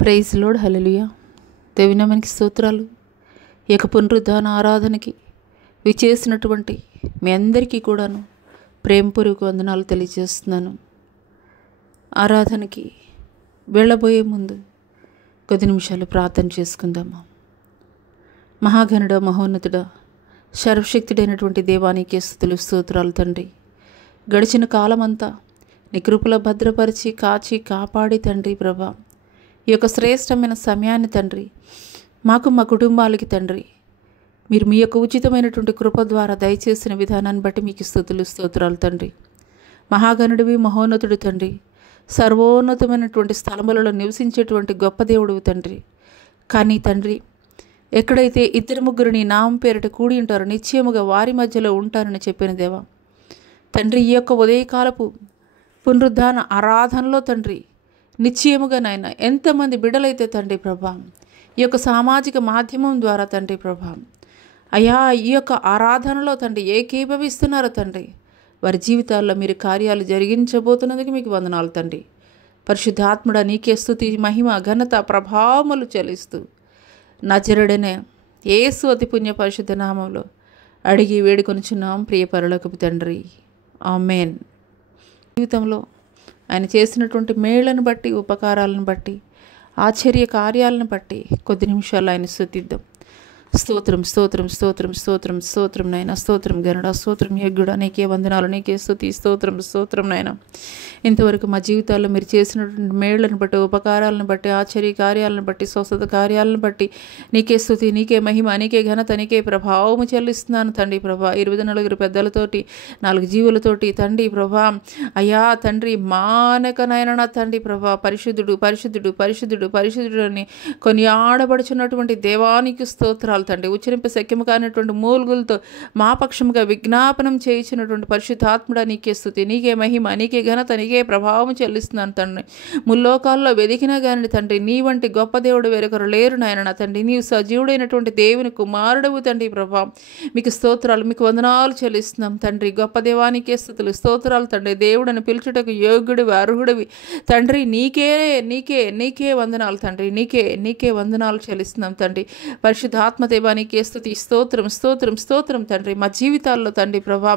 Praise lord, హల్లెలూయా. దేవుని నామానికి స్తోత్రాలు. ఈ యొక్క పునరుద్ధాన ఆరాధనకి విచ్చేసినటువంటి మీ అందరికీ కూడాను ప్రేమపూర్వక వందనాలు తెలియజేస్తున్నాను. ఆరాధనకి వెళ్ళబోయే ముందు కొద్ది నిమిషాలు ప్రార్థన చేసుకుందాము. మహాగణుడ, మహోన్నతుడ, సర్వశక్తుడైనటువంటి దేవానికి స్తుతులు స్తోత్రాలు తండ్రి. గడిచిన కాలమంతా నీ కృపలో భద్రపరిచి కాచి కాపాడి తండ్రి ప్రభా, ఈ యొక్క శ్రేష్టమైన సమయాన్ని తండ్రి మాకు మా కుటుంబాలకి తండ్రి మీరు మీ యొక్క ఉచితమైనటువంటి కృప ద్వారా దయచేసిన విధానాన్ని బట్టి మీకు స్తుతులు స్తోత్రాలు తండ్రి. మహాగణుడివి, మహోన్నతుడు తండ్రి, సర్వోన్నతమైనటువంటి స్థలములలో నివసించేటువంటి గొప్ప దేవుడు తండ్రి. కానీ తండ్రి, ఎక్కడైతే ఇద్దరు ముగ్గురు నీ నామం పేరిట కూడి ఉంటారో నిశ్చయముగా వారి మధ్యలో ఉంటారని చెప్పిన దేవా తండ్రి, ఈ యొక్క ఉదయకాలపు పునరుద్ధాన ఆరాధనలో తండ్రి నిశ్చయముగా నాయన ఎంతమంది బిడ్డలైతే తండ్రి ప్రభా ఈ యొక్క సామాజిక మాధ్యమం ద్వారా తండ్రి ప్రభా అయా ఈ యొక్క ఆరాధనలో తండ్రి ఏకీభవిస్తున్నారో తండ్రి, వారి జీవితాల్లో మీరు కార్యాలు జరిగించబోతున్నందుకు మీకు వందనాలు తండ్రి. పరిశుద్ధాత్ముడా, నీకే స్తుతి, మహిమ, ఘనత, ప్రభావములు చెల్లిస్తూ నజరుడనే యేసు అతి పుణ్య పరిశుద్ధ నామంలో అడిగి వేడుకొనుచున్నాం ప్రియ పరలోకపు తండ్రి, ఆమేన్. జీవితంలో ఆయన చేసినటువంటి మేళ్లను బట్టి, ఉపకారాలను బట్టి, ఆశ్చర్య కార్యాలను బట్టి కొద్ది నిమిషాలు ఆయన స్తుతిద్దాం. స్తోత్రం స్తోత్రం స్తోత్రం స్తోత్రం స్తోత్రం నాయన, స్తోత్రం గరుడ, స్తోత్రం యజ్ఞుడా, నీకే వందనాలు, నీకే స్తుతి, స్తోత్రం స్తోత్రం నాయన. ఇంతవరకు మా జీవితాల్లో మీరు చేసినటువంటి మేళ్లను బట్టి, ఉపకారాలను బట్టి, ఆశ్చర్య కార్యాలను బట్టి, స్వస్థత కార్యాలను బట్టి నీకే స్తుతి, నీకే మహిమ, నీకే ఘనత, నీకే ప్రభావము చెల్లిస్తున్నాను తండ్రి ప్రభా. 24 పెద్దలతోటి 4 జీవులతోటి తండ్రి ప్రభా అయ్యా తండ్రి మానకనైన తండ్రి ప్రభా పరిశుద్ధుడు పరిశుద్ధుడు పరిశుద్ధుడు పరిశుద్ధుడు అని కొన్ని ఆడబడుచున్నటువంటి దేవానికి స్తోత్రాలు తండ్రి. ఉచ్చరింప శక్యము కానటువంటి మూలుగులతో మా పక్షముగా విజ్ఞాపనం చేయించినటువంటి పరిశుద్ధాత్ముడా, నీకే స్తుతి, నీకే మహిమ, నీకే ఘనత, నీకే ప్రభావం చెల్లిస్తున్నాను తండ్రి. ముల్లోకాల్లో వెదికినా కానీ తండ్రి నీ వంటి గొప్ప దేవుడు వేరొకరు లేరు నాయన తండ్రి. నీవు సజీవుడైనటువంటి దేవుని కుమారుడవు తండ్రి ప్రభా. మీకు స్తోత్రాలు, మీకు వందనాలు చెల్లిస్తున్నాం తండ్రి. గొప్ప దేవానికే స్తుతులు స్తోత్రాలు తండ్రి. దేవుడని పిలుచుటకు యోగ్యుడివి, అర్హుడివి తండ్రి. నీకే నీకే నీకే వందనాలు తండ్రి. నీకే వందనాలు చెల్లిస్తున్నాం తండ్రి. పరిశుద్ధాత్మ దేవానికే స్తుతి, స్తోత్రం స్తోత్రం స్తోత్రం తండ్రి. మా జీవితాల్లో తండ్రి ప్రభా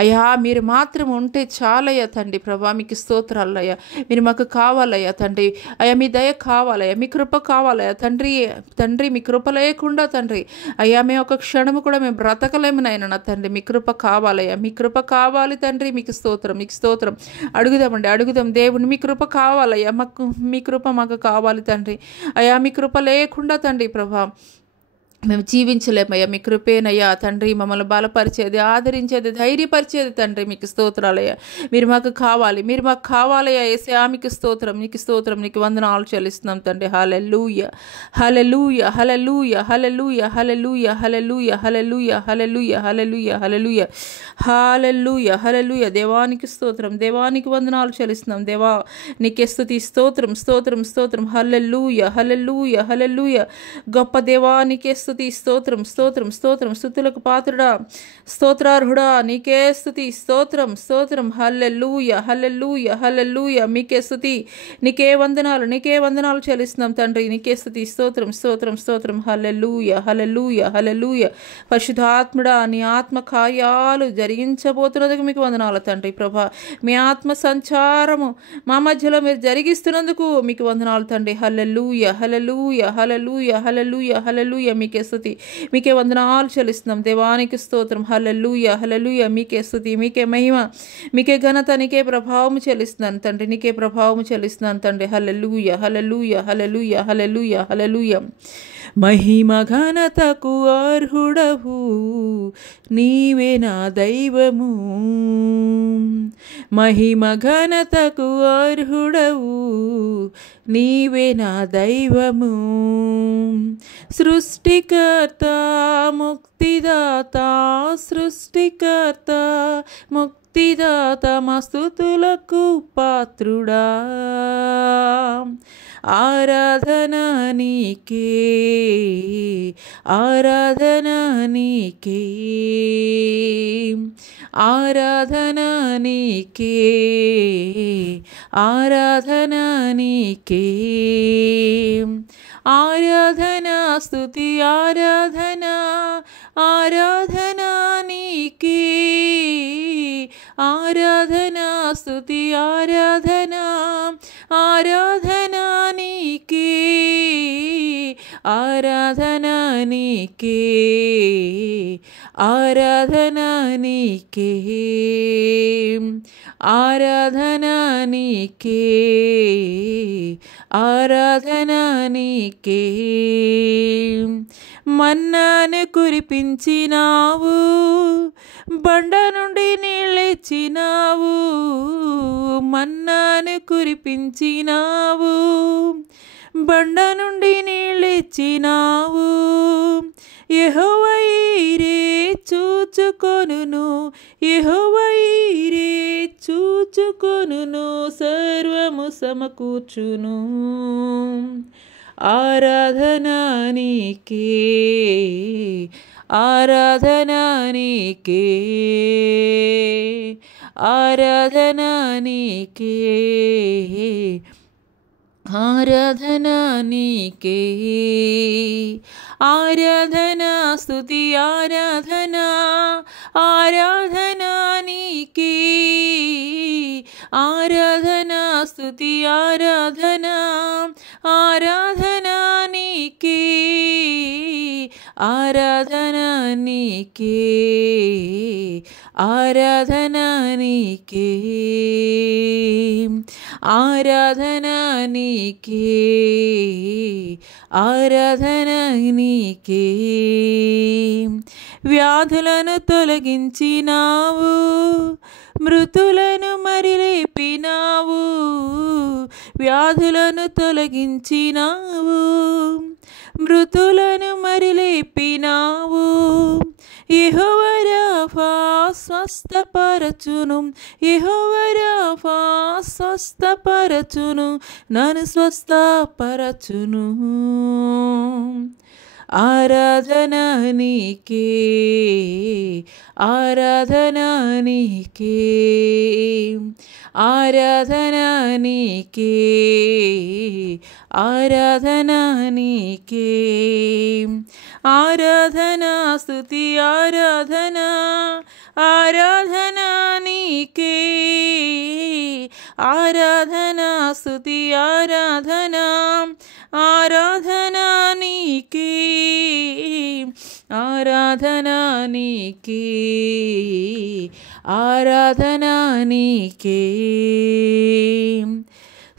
అయ్యా మీరు మాత్రం ఉంటే చాలయ్యా తండ్రి ప్రభా. మీకు స్తోత్రాలు అయ్యా. మీరు మాకు కావాలయ్యా తండ్రి. అయ్యా మీ దయ కావాలయ్యా, మీ కృప కావాలయ్యా తండ్రి. తండ్రి మీ కృప లేకుండా తండ్రి అయ్యా మేము ఒక క్షణము కూడా మేము బ్రతకలేము నాయన తండ్రి. మీ కృప కావాలయ్యా, మీ కృప కావాలి తండ్రి. మీకు స్తోత్రం, మీకు స్తోత్రం. అడుగుదామండి, అడుగుదాం దేవుని. మీ కృప కావాలయ్యా, మాకు మీ కృప మాకు కావాలి తండ్రి. అయ్యా మీ కృప లేకుండా తండ్రి ప్రభా మేము జీవించలేమయ్యా. మీ కృపేనయ్యా తండ్రి మమ్మల్ని బలపరిచేది, ఆదరించేది, ధైర్యపరిచేది తండ్రి. మీకు స్తోత్రాలయ్యా. మీరు మాకు కావాలి, మీరు మాకు కావాలయ్యా. యేసయ్యా మీకు స్తోత్రం, నీకు స్తోత్రం, నీకు వందనాలు చెల్లిస్తున్నాం తండ్రి. హల్లెలూయా hallelujah hallelujah hallelujah hallelujah hallelujah hallelujah hallelujah hallelujah hallelujah hallelujah హల్లెలూయా. దేవానికి స్తోత్రం, దేవానికి వందనాలు చెల్లిస్తున్నాం దేవా. నీకే స్తుతి, స్తోత్రం స్తోత్రం స్తోత్రం. హల్లెలూయా హల్లెలూయా హల్లెలూయా. గొప్ప దేవానికే స్తుతి, స్తోత్రం స్తోత్రం స్తోత్రం. స్తుతులకు పాత్రుడా, స్తోత్రార్హుడా, నీకే స్తుతి, స్తోత్రం స్తోత్రం. హల్లెలూయా హల్లెలూయా హల్లెలూయా. మీకే స్తుతి, నీకే వందనాలు, నీకే వందనాలు చెల్లిస్తున్నాం తండ్రి. నీకే స్తుతి, స్తోత్రం స్తోత్రం స్తోత్రం. హల్లెలూయా హల్లెలూయా హల్లెలూయా. పరిశుద్ధాత్ముడా, నీ ఆత్మ కార్యాలు జరిగించబోతున్నందుకు మీకు వందనాలు తండ్రి ప్రభా. మీ ఆత్మ సంచారము మా మధ్యలో మీరు జరిగిస్తున్నందుకు మీకు వందనాలు తండ్రి. హల్లెలూయా హల్లెలూయా హల్లెలూయా హల్లెలూయా హల్లెలూయా. మీకే స్తుతి, మీకే వందనాలు చెల్లిస్తున్నాం దేవానికి స్తోత్రం. హల్లెలూయా హల్లెలూయా. మీకే స్తుతి, మీకే మహిమ, మీకే ఘనత, నీకే ప్రభావము చెల్లిస్తున్నాను తండ్రి. నీకే ప్రభావము చెల్లిస్తున్నాను తండ్రి. హల్లెలూయా హల్లెలూయా హల్లెలూయా హల్లెలూయా హల్లెలూయా. మహిమ ఘనతకు అర్హుడవు నీవే నా దైవము. మహిమ ఘనతకు అర్హుడవు నీవే నా దైవము. సృష్టికర్త ముక్తిదాత, సృష్టికర్త ముక్తిదాత, మా స్తుతులకు పాత్రుడా. ఆరాధన నీకే, ఆరాధన నీకే, ఆరాధన నీకే, ఆరాధన నీకే. ఆరాధన స్తుతి ఆరాధన ఆరాధన నీకే ఆరాధన స్తుతి ఆరాధన ఆరాధన నీకే ఆరాధన నీకే ఆరాధన నీకే ఆరాధన నీకే ఆరాధన నీకే మన్నాను కురిపించినావు బండ నుండి నీళ్ళిచ్చినావు మన్నాను కురిపించినావు బండ నుండి నీళ్ళిచ్చినావు యెహోవా ఈరే చూచుకొనును యెహోవా ఈరే చూచుకొనును సర్వము సమకూర్చును ఆరాధన నీకే ఆరాధన నీకే ఆరాధన నీకే ఆరాధన నీకే ఆరాధన స్తుతి ఆరాధన ఆరాధన నీకే ఆరాధన స్తుతి ఆరాధన ఆరాధన నీకే ఆరాధన నీకే ఆరాధన నీకే ఆరాధన నీకే ఆరాధన నీకే వ్యాధులను తొలగించినావు మృతులను మరిలేపినావు వ్యాధులను తొలగించినావు మృతులను మరిలేపినావు యెహోవా రాఫా స్వస్థపరచును యెహోవా రాఫా స్వస్థపరచును నన్ను స్వస్థపరచును ఆరాధన నీకే ఆరాధన నీకే ఆరాధన నీకే ఆరాధన నీకే ఆరాధన స్తుతి ఆరాధన ఆరాధన నీకే ఆరాధన స్తుతి ఆరాధన ఆరాధన నీకే ఆరాధన నీకే ఆరాధన నీకే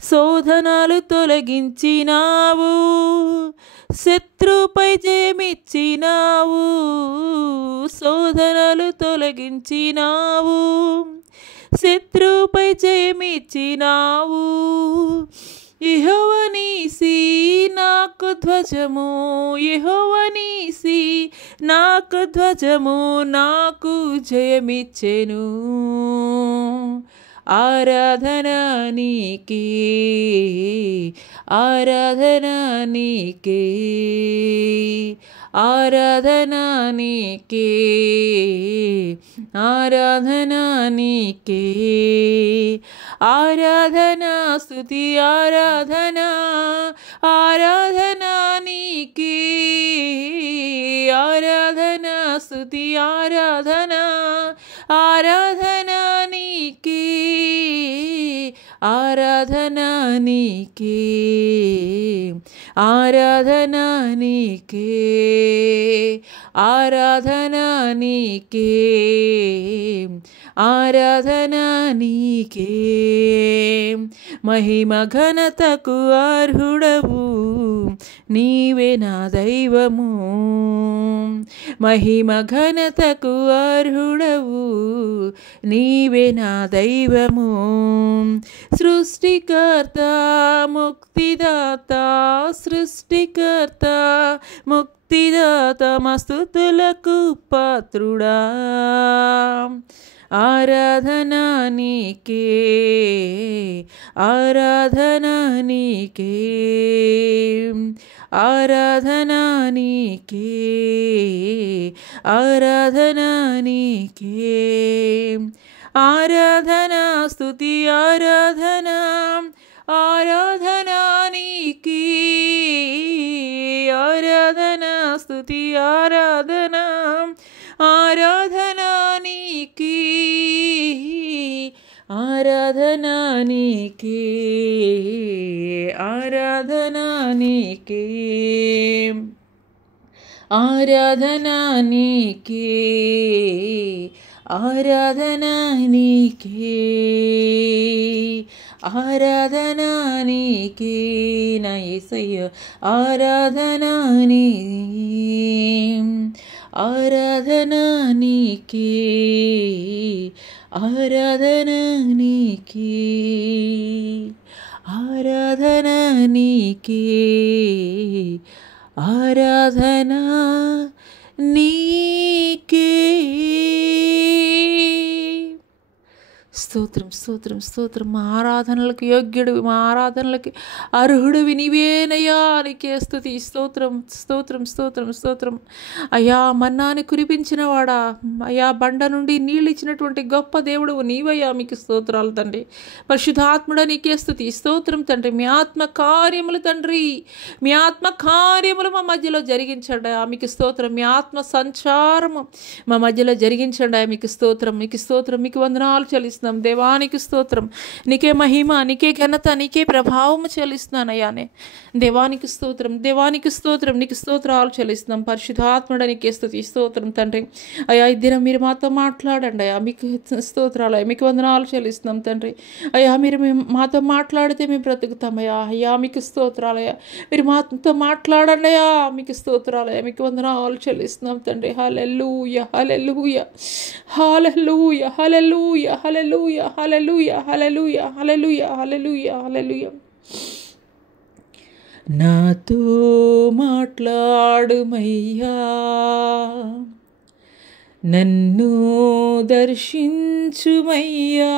శోధనలు తొలగించినావు శత్రుపై జయమిచ్చినావు శోధనలు తొలగించినావు శత్రుపై జయమిచ్చినావు యెహోవా నీసి నాకు ధ్వజము యెహోవా నీసి నాకు ధ్వజము నాకు జయమిచ్చెను ఆరాధన నీకే ఆరాధన నీకే ఆరాధన నీకే ఆరాధన నీకే ఆరాధన స్తుతి ఆరాధన ఆరాధన నీకే ఆరాధన స్తుతి ఆరాధన ఆరాధన నీకే ఆరాధన నీకే ఆరాధన నీకే ఆరాధన నీకే ఆరాధన నీకే మహిమ ఘనతకు అర్హుడవు నీవే నా దైవము మహిమ ఘనతకు అర్హుడవు నీవే నా దైవము సృష్టికర్త ముక్తిదాత సృష్టికర్త ముక్తిదాత మస్తుతులకు పాత్రుడా ఆరాధన నీకే ఆరాధన నీకే ఆరాధన నీకే ఆరాధన నీకే ఆరాధన స్తుతి ఆరాధన ఆరాధన నీకే స్తుతి ఆరాధన ఆరాధనా నీకే ఆరాధనా నీకే ఆరాధనా నీకే ఆరాధనా నీకే ఆరాధనా నీకే ఆరాధనా నీకే నా యేసయ్య ఆరాధనా ఆరాధనా నీకే ఆరాధనా నీకే ఆరాధనా నీకే ఆరాధనా నీకే. స్తోత్రం స్తోత్రం స్తోత్రం. మా ఆరాధనలకు యోగ్యుడివి, మా ఆరాధనలకి అర్హుడివి నీవేనయ్యా. నీకే స్తుతి. స్తోత్రం స్తోత్రం స్తోత్రం స్తోత్రం. అయ్యా మన్నాని కురిపించిన వాడా, అయ్యా బండ నుండి నీళ్ళు ఇచ్చినటువంటి గొప్ప దేవుడు నీవయ్యా. మీకు స్తోత్రాలు తండ్రి. పరిశుద్ధాత్ముడ నీకే స్తుతి. స్తోత్రం తండ్రి. మీ ఆత్మ కార్యములు తండ్రి, మీ ఆత్మ కార్యములు మా మధ్యలో జరిగించండి. మీకు స్తోత్రం. మీ ఆత్మ సంచారము మా మధ్యలో జరిగించండి. మీకు స్తోత్రం, మీకు స్తోత్రం, మీకు వందనాలు చెల్లిస్తున్నాం దేవానికి స్తోత్రం. నీకే మహిమ, నీకే ఘనత, నీకే ప్రభావము చెల్లిస్తున్నానయ్యానే. దేవానికి స్తోత్రం, దేవానికి స్తోత్రం, నీకు స్తోత్రాలు చెల్లిస్తున్నాం. పరిశుద్ధాత్ముడ నీకే స్తుతి. స్తోత్రం తండ్రి. అయ్యా ఈ దినం మీరు మాతో మాట్లాడండి అయ్యా. మీకు స్తోత్రాలు, మీకు వందనాలు చెల్లిస్తున్నాం తండ్రి. అయ్యా మీరు మాతో మాట్లాడితే మేము బ్రతుకుతామయ్యా. అయ్యా మీకు స్తోత్రాలయ్యా. మీరు మాతో మాట్లాడండి అయ్యా. మీకు స్తోత్రాలయ్యా, మీకు వందనాలు చెల్లిస్తున్నాం తండ్రి. హల్లెలూయా hallelujah hallelujah hallelujah hallelujah hallelujah hallelujah hallelujah hallelujah హల్లెలూయా. నాతో మాట్లాడుమయ్యా, నన్ను దర్శించుమయ్యా.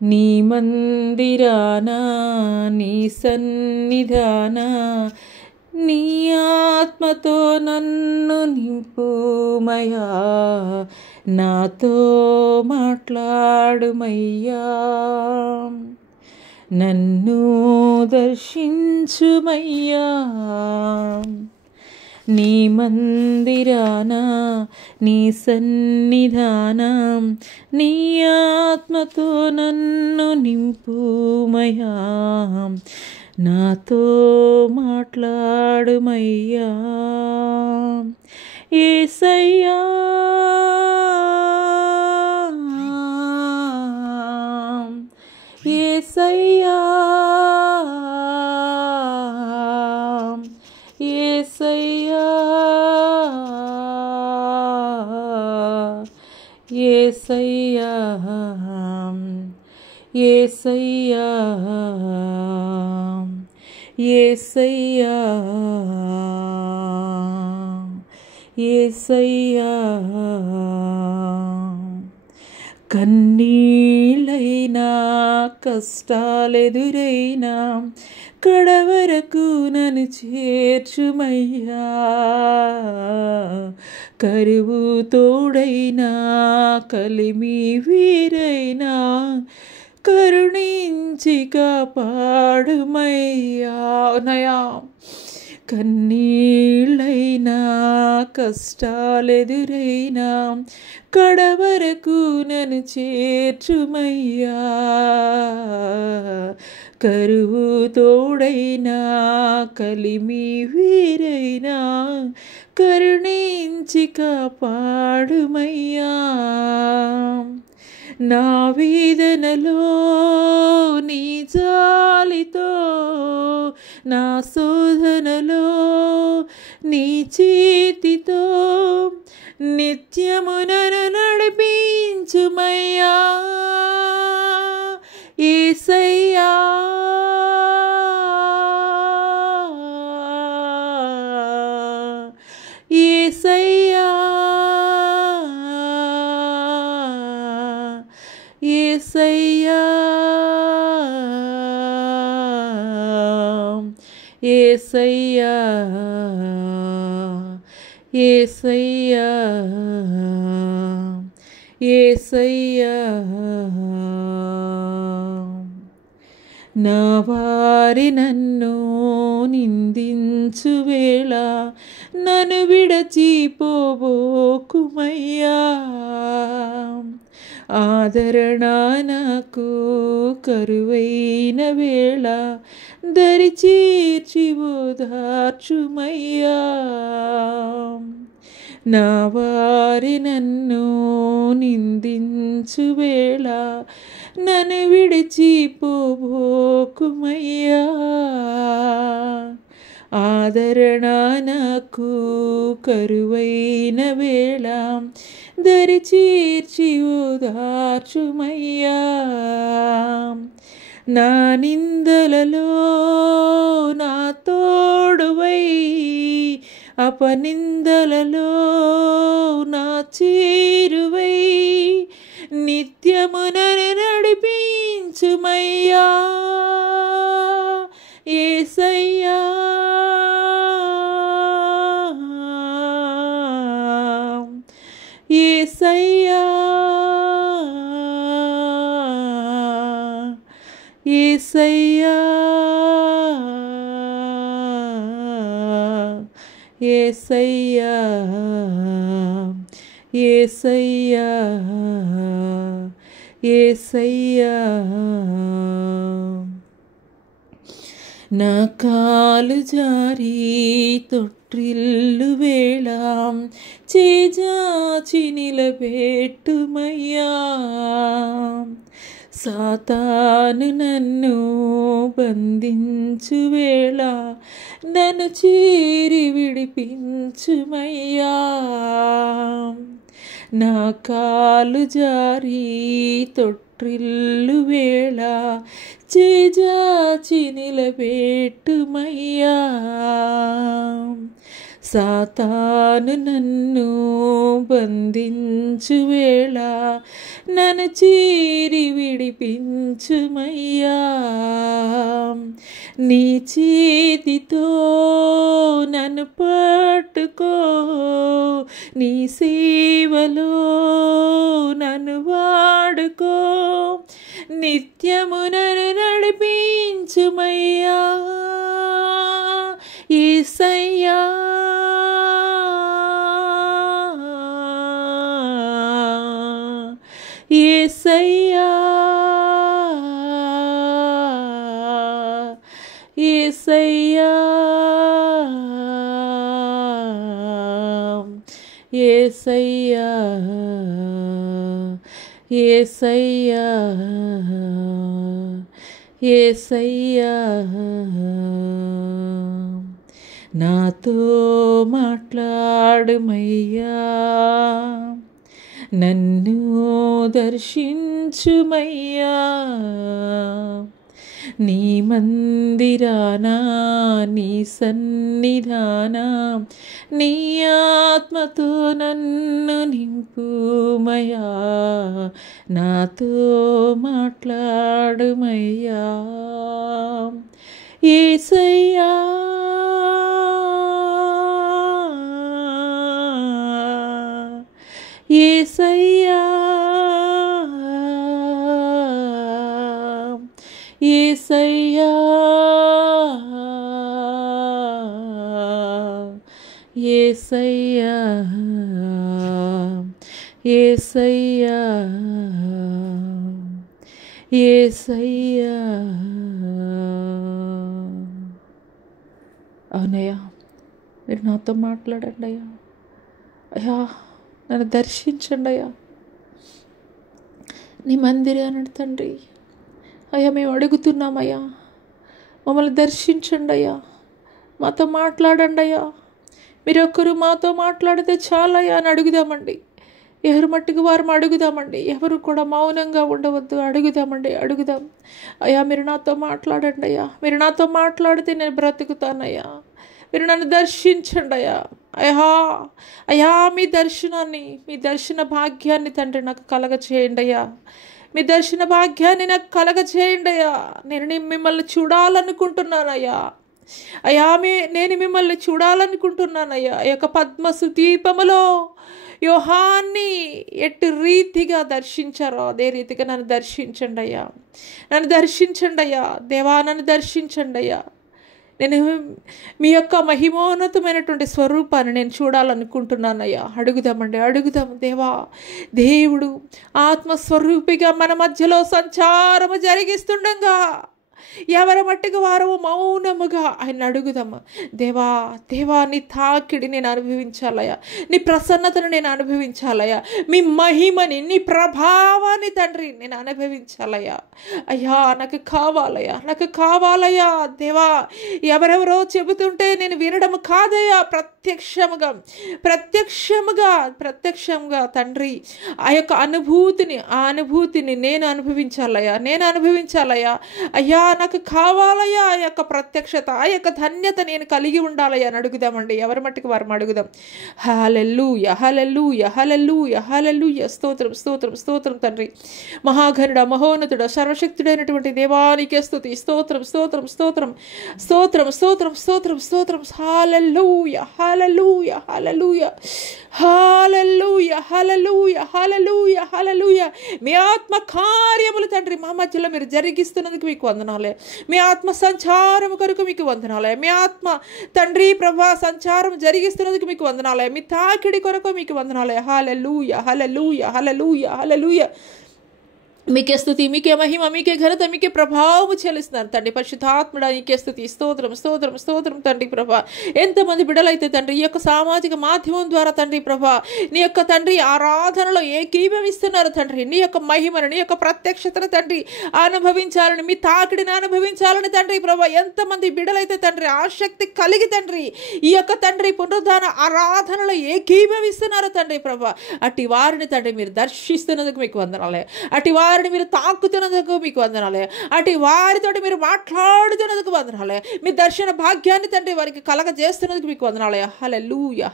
నీ మందిరానా, నీ సన్నిధాన, నీ ఆత్మతో నన్ను నింపుమయ్యా. నాతో మాట్లాడుమయ్యా, నన్ను దర్శించుమయ్యా. నీ మందిరాన, నీ సన్నిధానం, నీ ఆత్మతో నన్ను నింపుమయ్యా. నాతో మాట్లాడుమయ్యా. యేసయ్యా యేసయ్యా యేసయ్యా యేసయ్యా యేసయ్యా యేసయ్యా యేసయ్యా. కన్నీళ్ళైనా కష్టాలెదురైనా కడవరకు నన్ను చేర్చుమయ్యా. కరువు తోడైనా కలిమి వీరైనా కరుణించి కాపాడుమయ్యా. నయా కన్నీళ్ళైనా కష్టాలెదురైనా కడవరకు నన్ను చేర్చుమయ్యా. కరువు తోడైనా కలిమి వీరైనా కరుణించి కాపాడుమయ్యా. నా వేదనలో నీ జాలితో, నా శోధనలో నీ చేతితో నిత్యము నన్ను నడిపించుమయ్యా. యేసయ్యా యేసయ్యా యేసయ్యా యేసయ్యా యేసయ్యా యేసయ్యా. నా వారి నన్ను నిందించినా నందించు వేళ నన్ను విడచిపోబోకుమయ్యా. ఆదరణ నాకు కరువైన వేళ దరి చేర్చి ఓదార్చుమయ్యా. నా వారి నన్ను నిందించు వేళ నన్ను విడిచిపోబోకుమయ్యా. ఆదరణ నాకు కరువైన వేళ దరి చేర్చి ఓదార్చుమయ్యా. నా నిందలలో నా తోడువై అపనిందలలో నా చేరువై నిత్యము నన్ను నడిపించుమయ్యా. యేసయ్యా యేసయ్యా యేసయ్యా యేసయ్యా యేసయ్యా యేసయ్యా. నా కాలు జారి తొట్టిల్లు వేళ చేజాచి నిలబెట్టుమయ్యా. సాతాను నన్ను బంధించు వేళ నన్ను చేరి విడిపించుమయ్యా. నా కాలు జారి తొట్టిల్లు వేళ చేజాచి నిలబెట్టుమయ్యా. సాతాను నన్ను బంధించు వేళ నన్ను చేరి విడిపించుమయ్యా. నీ చేతితో నన్ను పట్టుకో, నీ సేవలో నన్ను వాడుకో, నిత్యము నన్ను నడిపించుమయ్యా. యేసయ్యా యేసయ్యా యేసయ్యా యేసయ్యా యేసయ్యా యేసయ్యా. నాతో మాట్లాడుమయ్యా, నన్ను దర్శించుమయ్యా. నీ మందిరానా నీ సన్నిధాన నీ ఆత్మతో నన్ను నింపుమయ్యా. నాతో మాట్లాడుమయ్యా. యేసయ్యా యేసయ్యా యేసయ్యా యేసయ్యా యేసయ్యా యేసయ్యా. అవునయ్యా, మీరు నాతో మాట్లాడండి అయ్యా. అయ్యా, నన్ను దర్శించండి అయ్యా. నీ మందిరాన్ని తండ్రి అయ్యా మేము అడుగుతున్నామయ్యా, మమ్మల్ని దర్శించండి అయ్యా, మాతో మాట్లాడండి అయ్యా. మీరు ఒక్కరు మాతో మాట్లాడితే చాలయ్యా అని అడుగుదామండి. ఎవరు మట్టుకు వారు అడుగుదామండి, ఎవరు కూడా మౌనంగా ఉండవద్దు. అడుగుదాం అయ్యా. మీరు నాతో మాట్లాడండి అయ్యా. మీరు నాతో మాట్లాడితే నేను బ్రతుకుతానయ్యా. మీరు నన్ను దర్శించండి అయ్యా. అయ్యా మీ దర్శనాన్ని, మీ దర్శన భాగ్యాన్ని తండ్రి నాకు కలగచేయండి అయ్యా. మీ దర్శన భాగ్యాన్ని నాకు కలగచేయండి అయ్యా. నేను మిమ్మల్ని చూడాలనుకుంటున్నానయ్యా. నేను మిమ్మల్ని చూడాలనుకుంటున్నానయ్యా. ఈ యొక్క పద్మసు ద్వీపములో యోహాన్ని ఎట్టి రీతిగా దర్శించారో అదే రీతిగా నన్ను దర్శించండి అయ్యా. నన్ను దర్శించండి అయ్యా. దేవా నన్ను దర్శించండి అయ్యా. నేను మీ యొక్క మహిమోన్నతమైనటువంటి స్వరూపాన్ని నేను చూడాలనుకుంటున్నానయ్యా. అడుగుదాం దేవా. దేవుడు ఆత్మస్వరూపిగా మన మధ్యలో సంచారము జరిగిస్తుండగా ఎవరి మట్టికి వారు మౌనముగా ఆయన అడుగుదాము. దేవా నీ తాకిడి నేను అనుభవించాలయ్యా, నీ ప్రసన్నతను నేను అనుభవించాలయ్యా, మీ మహిమని నీ ప్రభావాన్ని తండ్రి నేను అనుభవించాలయ్యా. అయ్యా నాకు కావాలయ్యా దేవా. ఎవరెవరో చెబుతుంటే నేను వినడం కాదయ్యా, ప్రత్యక్షముగా తండ్రి ఆ యొక్క అనుభూతిని నేను అనుభవించాలయ్యా. అయ్యా నాకు కావాలయ్యా ఆ యొక్క ప్రత్యక్షత, ఆ యొక్క ధన్యత నేను కలిగి ఉండాలయ్యా అని అడుగుదామండి. ఎవరి మట్టుకు వారు అడుగుదాం. హల్లెలూయా. స్తోత్రం తండ్రి. మహాఘనుడ, మహోన్నతుడ, సర్వశక్తుడైనటువంటి దేవానికే స్తుతి. స్తోత్రం. హల్లెలూయా. మీ ఆత్మ కార్యములు తండ్రి మా మధ్యలో మీరు జరిగిస్తున్నందుకు మీకు వందనాలే. మీ ఆత్మ సంచారం కొరకు మీకు వందనాలే. మీ ఆత్మ తండ్రి ప్రభా సంచారం జరిగిస్తున్నందుకు మీకు వందనాలే. మీ తాకిడి కొరకు మీకు వందనాలే. హల్లెలూయా. మీకే స్తుతి, మీకే మహిమ, మీకే ఘనత, మీకే ప్రభావం చెల్లిస్తున్నారు తండ్రి. పరిశుద్ధాత్ముడా నీకే స్తుతి. స్తోత్రం తండ్రి ప్రభా. ఎంతమంది బిడ్డలైతే తండ్రి ఈ యొక్క సామాజిక మాధ్యమం ద్వారా తండ్రి ప్రభా నీ యొక్క తండ్రి ఆరాధనలో ఏకీభవిస్తున్నారు తండ్రి. నీ యొక్క మహిమను, నీ యొక్క ప్రత్యక్షతను తండ్రి అనుభవించాలని, మీ తాకిడిని అనుభవించాలని తండ్రి ప్రభా ఎంతమంది బిడ్డలైతే తండ్రి ఆసక్తి కలిగి తండ్రి ఈ యొక్క తండ్రి పునరుద్ధాన ఆరాధనలో ఏకీభవిస్తున్నారు తండ్రి ప్రభా. అట్టి వారిని తండ్రి మీరు దర్శిస్తున్నందుకు మీకు వందనాలే. అట్టి వారిని మీరు తాకుతున్నందుకు మీకు వందనాలే. అటు వారితో మీరు మాట్లాడుతున్నందుకు వందనాలే. మీ దర్శన భాగ్యాన్ని తండ్రి వారికి కలగజేస్తున్నందుకు మీకు వందనాలే. హల్లెలూయా.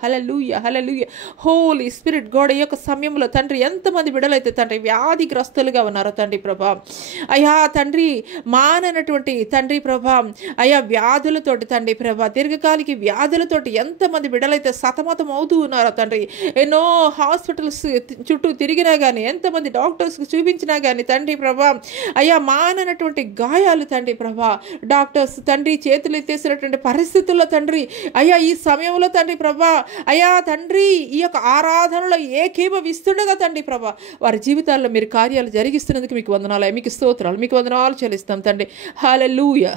హోలీ స్పిరిట్ గాడ్, ఈ యొక్క సమయంలో తండ్రి ఎంతమంది బిడ్డలైతే తండ్రి వ్యాధిగ్రస్తులుగా ఉన్నారో తండ్రి ప్రభా, అయ్యా తండ్రి మాననటువంటి తండ్రి ప్రభా అయ్యా వ్యాధులతోటి తండ్రి ప్రభా దీర్ఘకాలిక వ్యాధులతోటి ఎంతమంది బిడ్డలైతే సతమతం అవుతూ ఉన్నారో తండ్రి. ఎన్నో హాస్పిటల్స్ చుట్టూ తిరిగినా కానీ, ఎంతమంది డాక్టర్స్కి చూపించినా కానీ తండ్రి ప్రభా అయ్యా మాననటువంటి గాయాలు తండ్రి ప్రభా డాక్టర్స్ తండ్రి చేతులు ఎత్తేసినటువంటి పరిస్థితుల్లో తండ్రి అయ్యా ఈ సమయంలో తండ్రి ప్రభా అయ్యా తండ్రి ఈ యొక్క ఆరాధనలో ఏకీభవిస్తుండగా తండ్రి ప్రభా వారి జీవితాల్లో మీరు కార్యాలు జరిగిస్తున్నందుకు మీకు వందనాలు, మీకు స్తోత్రాలు, మీకు వందనాలు చెల్లిస్తాం తండ్రి. హల్లెలూయా.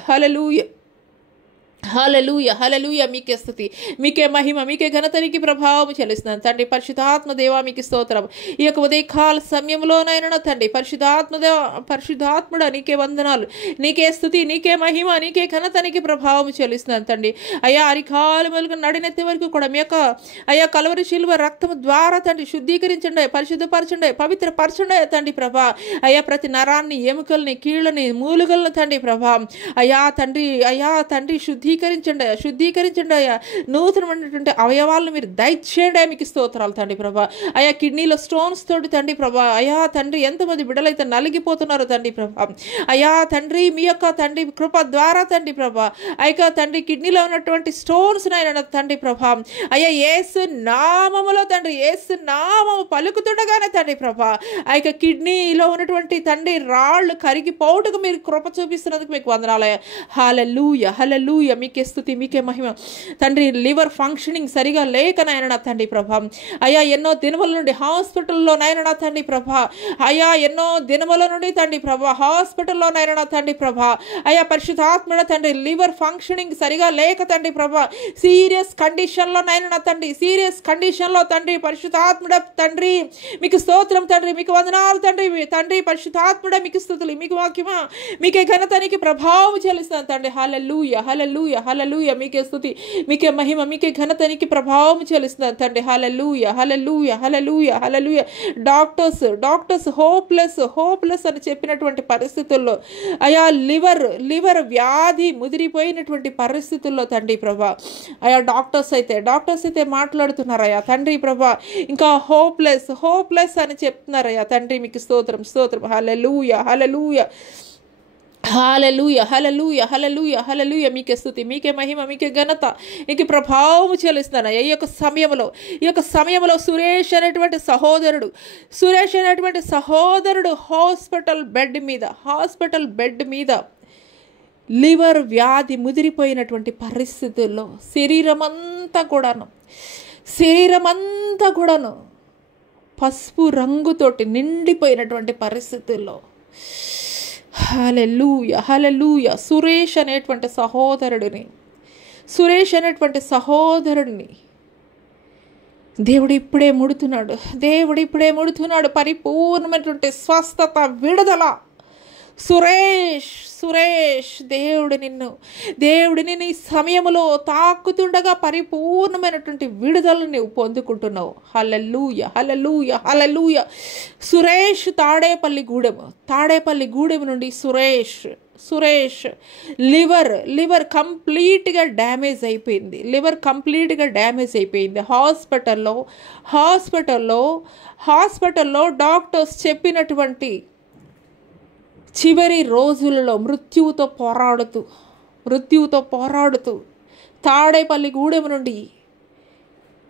మీకే స్తుతి, మీకే మహిమ, మీకే ఘనత, నీకు ప్రభావం చెల్లిస్తున్నాను తండ్రి. పరిశుద్ధాత్మ దేవా మీకు స్తోత్రం. ఈ యొక్క ఉదయకాల సమయంలోనైనా తండ్రి పరిశుద్ధాత్ముడా నీకే వందనాలు, నీకే స్తుతి, నీకే మహిమ, నీకే ఘనత, నీకే ప్రభావం చెల్లిస్తున్నాను తండ్రి. అయ్యా అరికాలు మొదలుగా నడినెత్తి వరకు కూడా మీ యొక్క అయ్యా కలవరి శిలువ రక్తం ద్వారా తండ్రి శుద్ధీకరించండి, పరిశుద్ధపరచండి, పవిత్రపరచండి తండ్రి ప్రభా. అయ్యా ప్రతి నరాన్ని, ఎముకల్ని, కీళ్ళని, మూలుగలను తండ్రి ప్రభా అయ్యా తండ్రి శుద్ధీకరించండి అయ్యా. నూతనమైనటువంటి అవయవాలను మీరు దయచేయండి. మీకు స్తోత్రాలు తండ్రి ప్రభా. అయ్యా కిడ్నీలో స్టోన్స్ తోటి తండ్రి ప్రభా అయ్యా తండ్రి ఎంతమంది బిడ్డలైతే నలిగిపోతున్నారు తండ్రి ప్రభా. అయ్యా తండ్రి మీ యొక్క తండ్రి కృప ద్వారా తండ్రి ప్రభా అయ్యా తండ్రి కిడ్నీలో ఉన్నటువంటి స్టోన్స్ నాయన తండ్రి ప్రభా అయ్యా యేసు నామములో తండ్రి యేసు నామము పలుకుతుండగానే తండ్రి ప్రభా అయ్యా కిడ్నీలో ఉన్నటువంటి తండ్రి రాళ్ళు కరిగిపోవుటకు మీరు కృప చూపిస్తున్నందుకు మీకు వందనాలయ్యా. హల్లెలూయా. మీకే స్తుతి, మీకే మహిమ తండ్రి. లివర్ ఫంక్షనింగ్ సరిగా లేక నాయన తండ్రి ప్రభా అయ్యా ఎన్నో దినముల నుండి హాస్పిటల్లో నాయన తండ్రి ప్రభా అయ్యా ఎన్నో దినముల నుండి తండ్రి ప్రభా హాస్పిటల్లో నాయన తండ్రి ప్రభా అయ్యా పరిశుద్ధాత్మడ తండ్రి లివర్ ఫంక్షనింగ్ సరిగా లేక తండ్రి ప్రభా సీరియస్ కండిషన్లో నాయన తండ్రి తండ్రి పరిశుద్ధాత్మడ తండ్రి మీకు స్తోత్రం తండ్రి, మీకు వందనాలు తండ్రి పరిశుద్ధాత్మడ మీకు స్తుతులు, మీకు వాక్యమ, మీకే ఘనతనికి ప్రభావం చెల్లిస్తాను తండ్రి. హల్లెలూయా. మీకే స్తుతి, మీకే మహిమ, మీకే ఘనతనికి ప్రభావం చెల్లిస్తున్నాను తండ్రి. హల్లెలూయా. డాక్టర్స్ హోప్లెస్ అని చెప్పినటువంటి పరిస్థితుల్లో అయా లివర్ వ్యాధి ముదిరిపోయినటువంటి పరిస్థితుల్లో తండ్రి ప్రభా అయా డాక్టర్స్ అయితే మాట్లాడుతున్నారయ్యా తండ్రి ప్రభా ఇంకా హోప్లెస్ అని చెప్తున్నారయ్యా తండ్రి. మీకు స్తోత్రం. హల్లెలూయా. మీకే స్తుతి, మీకే మహిమ, మీకే ఘనత, నీకు ప్రభావం చెల్లిస్తున్నాను. ఈ యొక్క సమయంలో సురేష్ అనేటువంటి సహోదరుడు హాస్పిటల్ బెడ్ మీద లివర్ వ్యాధి ముదిరిపోయినటువంటి పరిస్థితుల్లో శరీరం అంతా కూడాను పసుపు రంగుతోటి నిండిపోయినటువంటి పరిస్థితుల్లో హల్లెలూయా హల్లెలూయా సురేష్ అనేటువంటి సహోదరుడిని దేవుడు ఇప్పుడే ముడుతున్నాడు పరిపూర్ణమైనటువంటి స్వస్థత, విడుదల. సురేష్ దేవుడు నిన్ను ఈ సమయంలో తాకుతుండగా పరిపూర్ణమైనటువంటి విడుదలను నువ్వు పొందుకుంటున్నావు. హల్లెలూయా హల్లెలూయా హల్లెలూయా. సురేష్ తాడేపల్లి గూడెం నుండి సురేష్ లివర్ కంప్లీట్గా డ్యామేజ్ అయిపోయింది. హాస్పిటల్లో డాక్టర్స్ చెప్పినటువంటి చివరి రోజులలో మృత్యువుతో పోరాడుతూ తాడేపల్లి గూడెం నుండి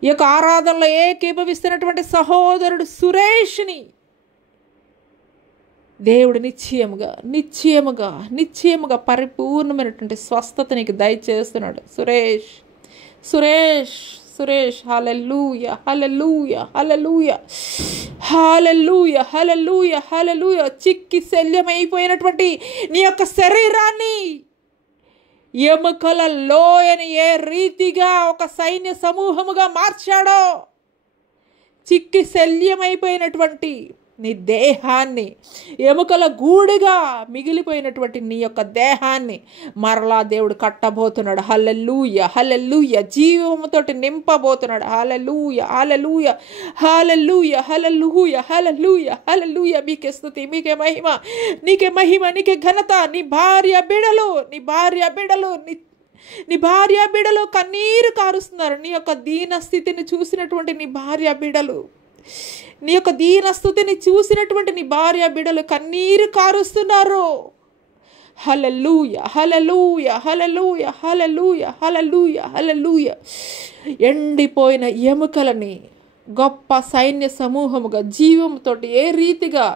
ఈ యొక్క ఆరాధనలో ఏకీభవిస్తున్నటువంటి సహోదరుడు సురేష్ని దేవుడు నిశ్చయముగా పరిపూర్ణమైనటువంటి స్వస్థత నీకు దయచేస్తున్నాడు. సురేష్ హల్లెలూయా హల్లెలూయా హల్లెలూయా హల్లెలూయా హల్లెలూయా హల్లెలూయా. చిక్కి శల్యమైపోయినటువంటి నీ యొక్క శరీరాన్ని ఎముకల లోయని ఏ రీతిగా ఒక సైన్య సమూహముగా మార్చాడో, చిక్కి శల్యమైపోయినటువంటి నీ దేహాన్ని, ఎముకల గూడుగా మిగిలిపోయినటువంటి నీ యొక్క దేహాన్ని మరలా దేవుడు కట్టబోతున్నాడు. హల్లెలూయా హల్లెలూయా. జీవముతోటి నింపబోతున్నాడు. హల్లెలూయా హల్లెలూయా హల్లెలూయా హల్లెలూయా హల్లెలూయా హల్లెలూయా. మీకే స్తుతి, నీకే మహిమ, నీకే ఘనత. నీ భార్య బిడలు కన్నీరు కారుస్తున్నారు. నీ యొక్క దీన స్థితిని చూసినటువంటి నీ భార్య బిడలు కన్నీరు కారుస్తున్నారు. హల్లెలూయా హల్లెలూయా హల్లెలూయా హల్లెలూయా హల్లెలూయా హల్లెలూయా. ఎండిపోయిన ఎముకలని గొప్ప సైన్య సమూహముగా జీవంతోటి ఏ రీతిగా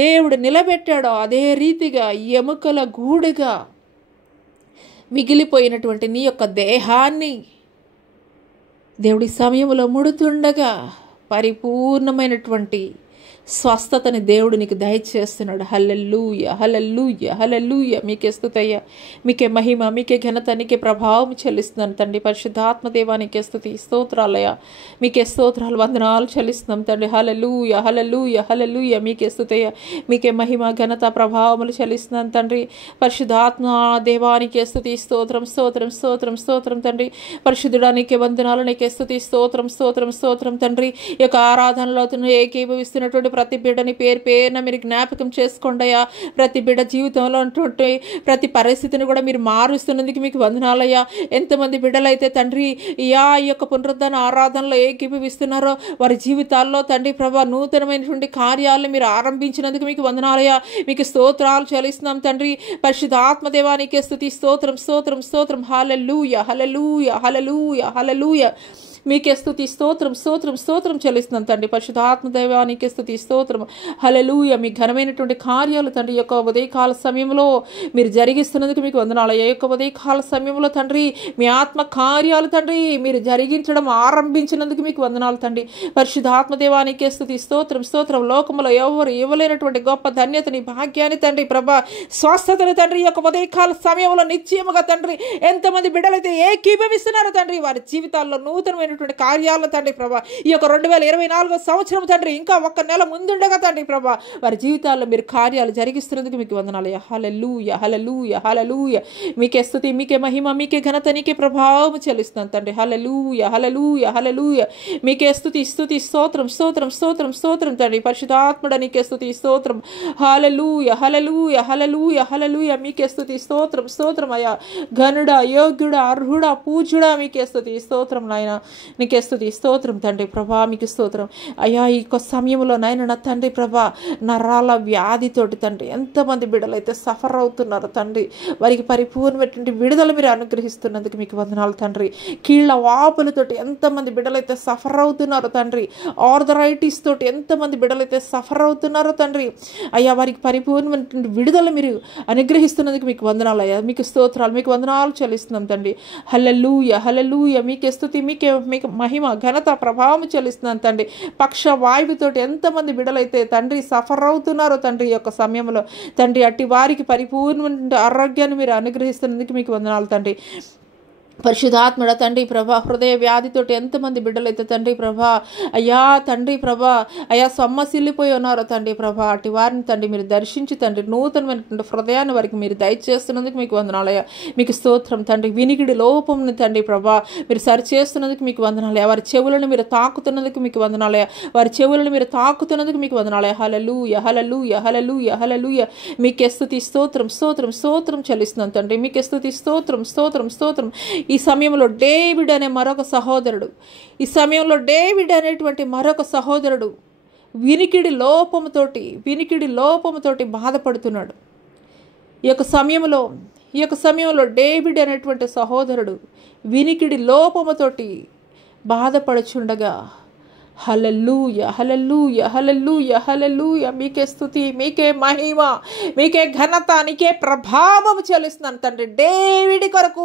దేవుడు నిలబెట్టాడో అదే రీతిగా ఎముకల గూడుగా మిగిలిపోయినటువంటి నీ యొక్క దేహాన్ని దేవుడి సమయంలో ముడుతుండగా పరిపూర్ణమైనటువంటి స్వస్థతని దేవుడు నీకు దయచేస్తున్నాడు. హల్లెలూయా హల్లెలూయా హల్లెలూయా. మీకే స్తుతయ్యా, మీకే మహిమ, మీకే ఘనత, నీకే ప్రభావం చెల్లిస్తున్నాను తండ్రి. పరిశుద్ధాత్మ దేవా నీకే స్తుతి, స్తోత్రాలయ, మీకే స్తోత్రాలు, వందనాలు చెల్లిస్తున్నాం తండ్రి. హల్లెలూయా హల్లెలూయా హల్లెలూయా. మీకే స్తుతయ్యా, మీకే మహిమ, ఘనత, ప్రభావములు చెల్లిస్తున్నాను తండ్రి. పరిశుద్ధాత్మ దేవానికే స్తుతి, స్తోత్రం స్తోత్రం స్తోత్రం స్తోత్రం తండ్రి. పరిశుద్ధుడా నీకే వందనాలు, నీకే స్తుతి, స్తోత్రం స్తోత్రం స్తోత్రం తండ్రి. ఈ యొక్క ఆరాధనలో ఏకీభవిస్తున్నటువంటి ప్రతి బిడ్డని పేరున మీరు జ్ఞాపకం చేసుకోండియా. ప్రతి బిడ్డ జీవితంలో ఉన్నటువంటి ప్రతి పరిస్థితిని కూడా మీరు మారుస్తున్నందుకు మీకు వందనాలయ్యా. ఎంతమంది బిడ్డలైతే తండ్రి ఈ యొక్క పునరుద్ధరణ ఆరాధనలో ఏకీభవిస్తున్నారో వారి జీవితాల్లో తండ్రి ప్రభా నూతనమైనటువంటి కార్యాలను మీరు ఆరంభించినందుకు మీకు వందనాలయ్యా. మీకు స్తోత్రాలు చెల్లిస్తున్నాం తండ్రి. పరిశుద్ధ ఆత్మదేవానికి స్తుతి, స్తోత్రం స్తోత్రం స్తోత్రం. హల్లెలూయా హల్లెలూయా హల్లెలూయా హల్లెలూయా. మీకే స్తుతి, స్తోత్రం స్తోత్రం స్తోత్రం చెల్లిస్తున్నాం తండ్రి. పరిశుద్ధాత్మ దైవానికి స్తుతి, స్తోత్రం. హల్లెలూయా. మీ ఘనమైనటువంటి కార్యాలు తండ్రి యొక్క ఉదయకాల సమయంలో మీరు జరిగిస్తున్నందుకు మీకు వందనాలు. ఈ యొక్క ఉదయకాల సమయంలో తండ్రి మీ ఆత్మ కార్యాలు తండ్రి మీరు జరిగించడం ఆరంభించినందుకు మీకు వందనాలు తండ్రి. పరిశుద్ధాత్మ దేవానికి స్తుతి, స్తోత్రం స్తోత్రం. లోకంలో ఎవరు ఇవ్వలేనటువంటి గొప్ప ధన్యతని, భాగ్యాన్ని తండ్రి ప్రభా, స్వస్థతను తండ్రి యొక్క ఉదయకాల సమయంలో నిశ్చయముగా తండ్రి ఎంతమంది బిడ్డలైతే ఏకీభవిస్తున్నారు తండ్రి వారి జీవితాల్లో నూతనమైన కార్యాలను తండ్రి ప్రభా ఈ యొక్క 2024 సంవత్సరం తండ్రి ఇంకా ఒక్క నెల ముందుండగా తండ్రి ప్రభా వారి జీవితాల్లో మీరు కార్యాలు జరిగిస్తున్నందుకు మీకు వందనాలు. హల్లెలూయా హల్లెలూయా హల్లెలూయా. మీకే స్తుతి, మీకే మహిమ, మీకే ఘనత, నీకే ప్రభావం చెల్లిస్తున్నాను తండ్రి. హల్లెలూయా హల్లెలూయా హల్లెలూయా. మీకే స్తుతి స్తుతి, స్తోత్రం స్తోత్రం స్తోత్రం స్తోత్రం తండ్రి. పరిశుద్ధాత్ముడ నీకే స్తుతి, స్తోత్రం. హల్లెలూయా హల్లెలూయా హల్లెలూయా హల్లెలూయా. మీకే స్తుతి, స్తోత్రం స్తోత్రం. అయ్యా ఘనుడా, యోగ్యుడా, అర్హుడా, పూజ్యుడా మీకే స్తుతి, స్తోత్రం నాయన. నీకే స్తుతి స్తోత్రం తండ్రి ప్రభా, మీకు స్తోత్రం అయ్యా. ఈ సమయంలో నాయన నా తండ్రి ప్రభా, నరాల వ్యాధితోటి తండ్రి ఎంతమంది బిడ్డలైతే సఫర్ అవుతున్నారు తండ్రి, వారికి పరిపూర్ణమైనటువంటి విడుదల మీరు అనుగ్రహిస్తున్నందుకు మీకు వందనాలు తండ్రి. కీళ్ళ వాపులతోటి ఎంతమంది బిడ్డలైతే సఫర్ అవుతున్నారు తండ్రి, ఆర్థరైటిస్ తోటి ఎంతమంది బిడ్డలైతే సఫర్ అవుతున్నారో తండ్రి అయ్యా, వారికి పరిపూర్ణమైనటువంటి విడుదల మీరు అనుగ్రహిస్తున్నందుకు మీకు వందనాలు అయ్యా. మీకు స్తోత్రాలు, మీకు వందనాలు చెల్లిస్తున్నాం తండ్రి. హల్లెలూయా హల్లెలూయా, మీకే స్తుతి, మీకు మహిమ ఘనత ప్రభావం చెల్లిస్తున్నాను తండ్రి. పక్షవాయువుతోటి ఎంతమంది బిడ్డలైతే తండ్రి సఫర్ అవుతున్నారో తండ్రి ఈ యొక్క సమయంలో తండ్రి, అట్టి వారికి పరిపూర్ణమైన ఆరోగ్యాన్ని మీరు అనుగ్రహిస్తున్నందుకు మీకు వందనాలు తండ్రి. పరిశుద్ధాత్మడ తండ్రి ప్రభా, హృదయ వ్యాధితోటి ఎంతమంది బిడ్డలైతే తండ్రి ప్రభా అయ్యా తండ్రి ప్రభా అయ్యా సొమ్మసిల్లిపోయి ఉన్నారో తండ్రి ప్రభా, అటు వారిని తండ్రి మీరు దర్శించి తండ్రి నూతనమైనటువంటి హృదయాన్ని వారికి మీరు దయచేస్తున్నందుకు మీకు వందనాలయ్యా. మీకు స్తోత్రం తండ్రి. వినికిడి లోపంని తండ్రి ప్రభా మీరు సరిచేస్తున్నందుకు మీకు వందనాలయ్యా. వారి చెవులను మీరు తాకుతున్నందుకు మీకు వందనాలయ్యా. వారి చెవులను మీరు తాకుతున్నందుకు మీకు వందనాలయ్యా. హల్లెలూయా హల్లెలూయా హల్లెలూయా హల్లెలూయా, మీకే స్తుతి స్తోత్రం స్తోత్రం స్తోత్రం చెల్లిస్తున్నాను తండ్రి. మీకే స్తుతి స్తోత్రం స్తోత్రం స్తోత్రం. ఈ సమయంలో డేవిడ్ అనే మరొక సహోదరుడు, ఈ సమయంలో డేవిడ్ అనేటువంటి మరొక సహోదరుడు వినికిడి లోపముతోటి బాధపడుతున్నాడు. ఈ యొక్క సమయంలో డేవిడ్ అనేటువంటి సహోదరుడు వినికిడి లోపముతోటి బాధపడుచుండగా హల్లెలూయా హల్లెలూయా హల్లెలూయా హల్లెలూయా, మీకే స్తుతి, మీకే మహిమ, మీకే ఘనత, నీకే ప్రభావం చెల్లిస్తున్నాను తండ్రి. డేవిడ్ కొరకు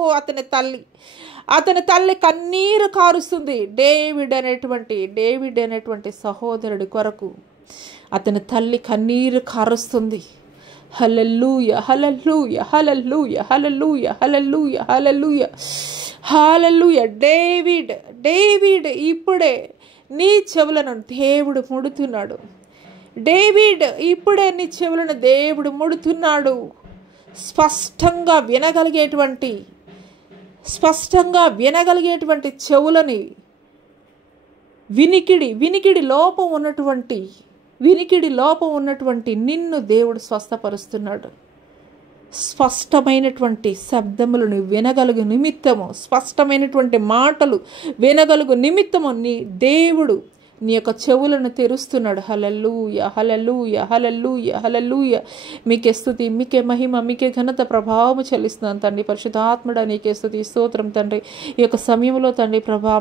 అతని తల్లి కన్నీరు కారుస్తుంది. డేవిడ్ అనేటువంటి సహోదరుడి కొరకు అతని తల్లి కన్నీరు కారుస్తుంది. హల్లెలూయా hallelujah hallelujah hallelujah hallelujah hallelujah హల్లెలూయా. డేవిడ్ ఇప్పుడే నీ చెవులను దేవుడు ముడుతున్నాడు. డేవిడ్ ఇప్పుడే నీ చెవులను దేవుడు ముడుతున్నాడు. స్పష్టంగా వినగలిగేటువంటి చెవులని, వినికిడి లోపం ఉన్నటువంటి నిన్ను దేవుడు స్వస్థపరుస్తున్నాడు. స్పష్టమైనటువంటి శబ్దములను వినగలుగు నిమిత్తము, స్పష్టమైనటువంటి మాటలు వినగలుగు నిమిత్తము నీ దేవుడు నీ యొక్క చెవులను తెరుస్తున్నాడు. హల్లెలూయా హల్లెలూయా హల్లెలూయా హల్లెలూయా, మీకే స్తుతి, మీకే మహిమ, మీకే ఘనత ప్రభావం చెల్లిస్తున్నాను తండ్రి. పరిశుద్ధాత్ముడా నీకే స్తుతి స్తోత్రం తండ్రి. ఈ యొక్క సమయంలో తండ్రి ప్రభా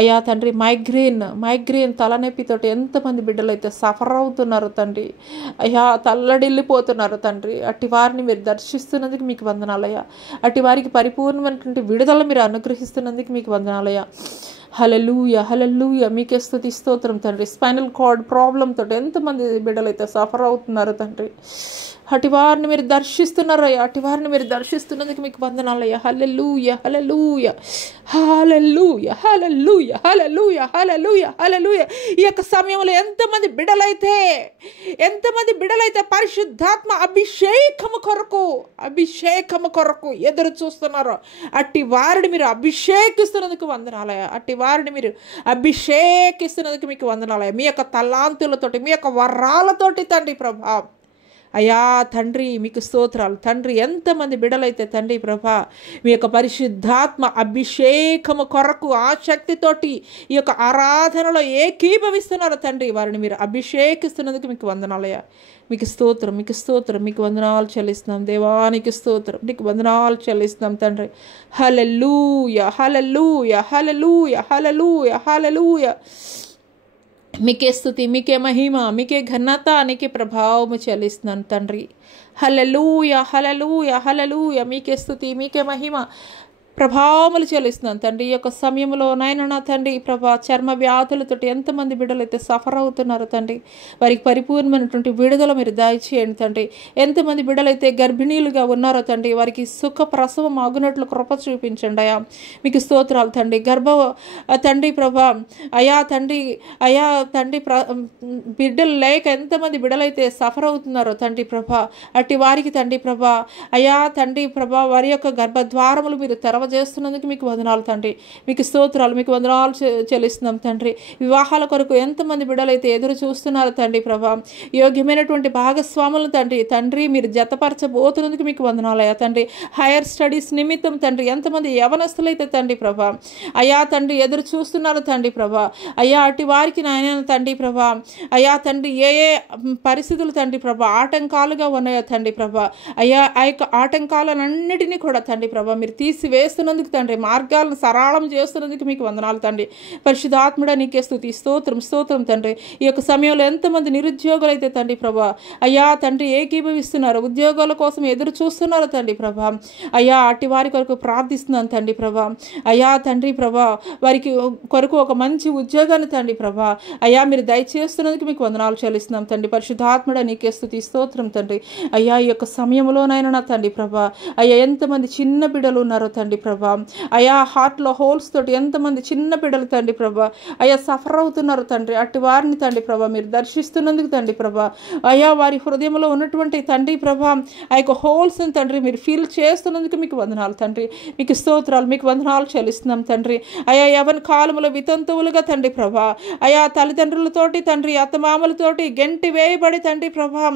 అయ్యా తండ్రి మైగ్రేన్ తలనొప్పితోటి ఎంతమంది బిడ్డలైతే సఫర్ అవుతున్నారు తండ్రి అయ్యా, తల్లడిల్లిపోతున్నారు తండ్రి. అట్టి వారిని మీరు దర్శిస్తున్నందుకు మీకు వందనాలయ్యా. అట్టి వారికి పరిపూర్ణమైనటువంటి విడుదల మీరు అనుగ్రహిస్తున్నందుకు మీకు వందనాలయ్యా. హల్లెలూయా హల్లెలూయా, మీకే స్తుతి స్తోత్రం తండ్రి. స్పైనల్ కార్డ్ ప్రాబ్లంతో ఎంతమంది బిడ్డలైతే సఫర్ అవుతున్నారు తండ్రి, అటు వారిని మీరు దర్శిస్తున్నారయ్యా. అటు వారిని మీరు దర్శిస్తున్నందుకు మీకు వందనాలయ్యా. హల్లెలూయా hallelujah hallelujah hallelujah hallelujah hallelujah హల్లెలూయా. ఈ యొక్క సమయంలో ఎంతమంది బిడ్డలైతే పరిశుద్ధాత్మ అభిషేకము కొరకు ఎదురు చూస్తున్నారో అట్టి వారిని మీరు అభిషేకిస్తున్నందుకు వందనాలయ్యా. అట్టి వారిని మీరు అభిషేకిస్తున్నందుకు మీకు వందనాలయ్యా. మీ యొక్క తలాంతులతోటి, మీ యొక్క వరాలతోటి తండ్రి ప్రభా అయ్యా తండ్రి మీకు స్తోత్రాలు తండ్రి. ఎంతమంది బిడ్డలైతే తండ్రి ప్రభా మీ యొక్క పరిశుద్ధాత్మ అభిషేకము కొరకు ఆసక్తితోటి ఈ యొక్క ఆరాధనలో ఏకీభవిస్తున్నారు తండ్రి, వారిని మీరు అభిషేకిస్తున్నందుకు మీకు వందనాలయ్యా. మీకు స్తోత్రం, మీకు స్తోత్రం, మీకు వందనాలు చెల్లిస్తున్నాం దేవానికి స్తోత్రం, నీకు వందనాలు చెల్లిస్తున్నాం తండ్రి. హల్లెలూయా హల్లెలూయా హల్లెలూయా హల్లెలూయా హల్లెలూయా, మీకే స్తుతి, మీకే మహిమ, మీకే ఘనత, నీకే ప్రభావము చెల్లిస్తున్నాను తండ్రి. హల్లెలూయా హల్లెలూయా హల్లెలూయా, మీకే స్తుతి, మీకే మహిమ, ప్రభావములు చెల్లిస్తున్నాను తండ్రి. ఈ యొక్క సమయంలో నాయన నా తండ్రి ప్రభా చర్మ వ్యాధులతోటి ఎంతమంది బిడ్డలైతే సఫర్ అవుతున్నారు తండ్రి, వారికి పరిపూర్ణమైనటువంటి విడుదల మీరు దయచేయండి తండ్రి. ఎంతమంది బిడ్డలైతే గర్భిణీలుగా ఉన్నారో తండ్రి, వారికి సుఖ ప్రసవం ఆగునట్లు కృప చూపించండి అయా. మీకు స్తోత్రాలు తండ్రి. తండ్రి ప్రభా అయా తండ్రి బిడ్డలు లేక ఎంతమంది బిడ్డలైతే సఫర్ అవుతున్నారో తండ్రి ప్రభా, అట్టి వారికి తండ్రి ప్రభా అయా తండ్రి ప్రభా వారి యొక్క గర్భద్వారములు మీరు తెరవ చేస్తున్నందుకు మీకు వందనాలు తండ్రి. మీకు స్తోత్రాలు, మీకు వందనాలు చెల్లిస్తున్నాం తండ్రి. వివాహాల కొరకు ఎంతమంది బిడ్డలైతే ఎదురు చూస్తున్నారు తండ్రి ప్రభా, యోగ్యమైనటువంటి భాగస్వాములు తండ్రి మీరు జతపరచబోతున్నందుకు మీకు వందనాలయ్యా తండ్రి. హైయర్ స్టడీస్ నిమిత్తం తండ్రి ఎంతమంది యవనస్తులైతే తండ్రి ప్రభా అయ్యా తండ్రి ఎదురు చూస్తున్నారు తండ్రి ప్రభా. అయ్యా అటు వారికి నాయన తండ్రి ప్రభా అయ్యా తండ్రి ఏ ఏ పరిస్థితులు తండ్రి ప్రభా ఆటంకాలుగా ఉన్నాయో తండ్రి ప్రభా అయ్యా ఆ యొక్క ఆటంకాలన్నిటినీ కూడా తండ్రి ప్రభా మీరు తీసివేస్తున్నందుకు తండ్రి, మార్గాలను సరళం చేస్తున్నందుకు మీకు వందనాలు తండ్రి. పరిశుద్ధాత్ముడా నీకే స్తుతి, స్తోత్రం స్తోత్రం తండ్రి. ఈ యొక్క సమయంలో ఎంతమంది నిరుద్యోగులు అయితే తండ్రి ప్రభా అయ్యా తండ్రి ఏకీభవిస్తున్నారు, ఉద్యోగాల కోసం ఎదురు చూస్తున్నారు తండ్రి ప్రభా అయ్యా అట్టి వారి కొరకు ప్రార్థిస్తున్నాను తండ్రి ప్రభా. అయ్యా తండ్రి ప్రభా వారికి కొరకు ఒక మంచి ఉద్యోగాన్ని తండ్రి ప్రభా అయ్యా మీరు దయచేస్తున్నందుకు మీకు వందనాలు చెల్లిస్తున్నాం తండ్రి. పరిశుద్ధాత్ముడా నీకే స్తుతి, స్తోత్రం తండ్రి. అయ్యా ఈ యొక్క సమయంలోనైనా నా తండ్రి ప్రభా అయ్యా ఎంతమంది చిన్న బిడ్డలు ఉన్నారో తండ్రి ప్రభా అయ్యా హార్ట్లో హోల్స్ తోటి ఎంతమంది చిన్న బిడ్డలు తండ్రి ప్రభా అయ్యా సఫర్ అవుతున్నారు తండ్రి. అట్టి వారిని తండ్రి ప్రభా మీరు దర్శిస్తున్నందుకు తండ్రి ప్రభా అయ్యా వారి హృదయంలో ఉన్నటువంటి తండ్రి ప్రభా ఆ యొక్క హోల్స్ని తండ్రి మీరు ఫీల్ చేస్తున్నందుకు మీకు వందనాలు తండ్రి. మీకు స్తోత్రాలు, మీకు వందనాలు చెల్లిస్తున్నాం తండ్రి. అయ్యా యవన కాలములో వితంతువులుగా తండ్రి ప్రభా అయ్యా తల్లిదండ్రులతోటి తండ్రి అత్తమామలతోటి గెంటి వేయబడి తండ్రి ప్రభా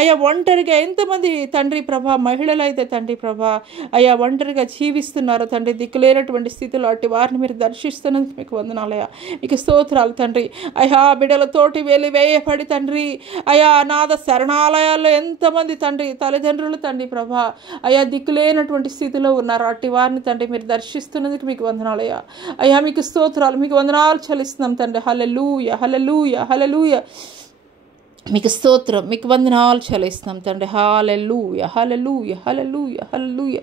అయ్యా ఒంటరిగా ఎంతమంది తండ్రి ప్రభా మహిళలు అయితే తండ్రి ప్రభా అయ్యా ఒంటరిగా జీవిస్తున్నారు తండ్రి, దిక్కులేనటువంటి స్థితిలో అట్టి వారిని మీరు దర్శిస్తున్నందుకు మీకు వందనాలయ్యా. మీకు స్తోత్రాలు తండ్రి. అయ్యా బిడ్డలతోటి వేయబడి తండ్రి అయ్యా అనాథ శరణాలయాల్లో ఎంతమంది తండ్రి తల్లిదండ్రులు తండ్రి ప్రభా అయ్యా దిక్కులేనటువంటి స్థితిలో ఉన్నారు, అట్టి వారిని తండ్రి మీరు దర్శిస్తున్నందుకు మీకు వందనాలయ్యా. అయ్యా మీకు స్తోత్రాలు, మీకు వందనాలు చెల్లిస్తున్నాం తండ్రి. హల్లెలూయా హల్లెలూయా హల్లెలూయా. మీకు స్తోత్రం, మీకు వందనాలు చెల్లిస్తున్నాం తండ్రి. హల్లెలూయా హల్లెలూయా హల్లెలూయా హల్లెలూయా.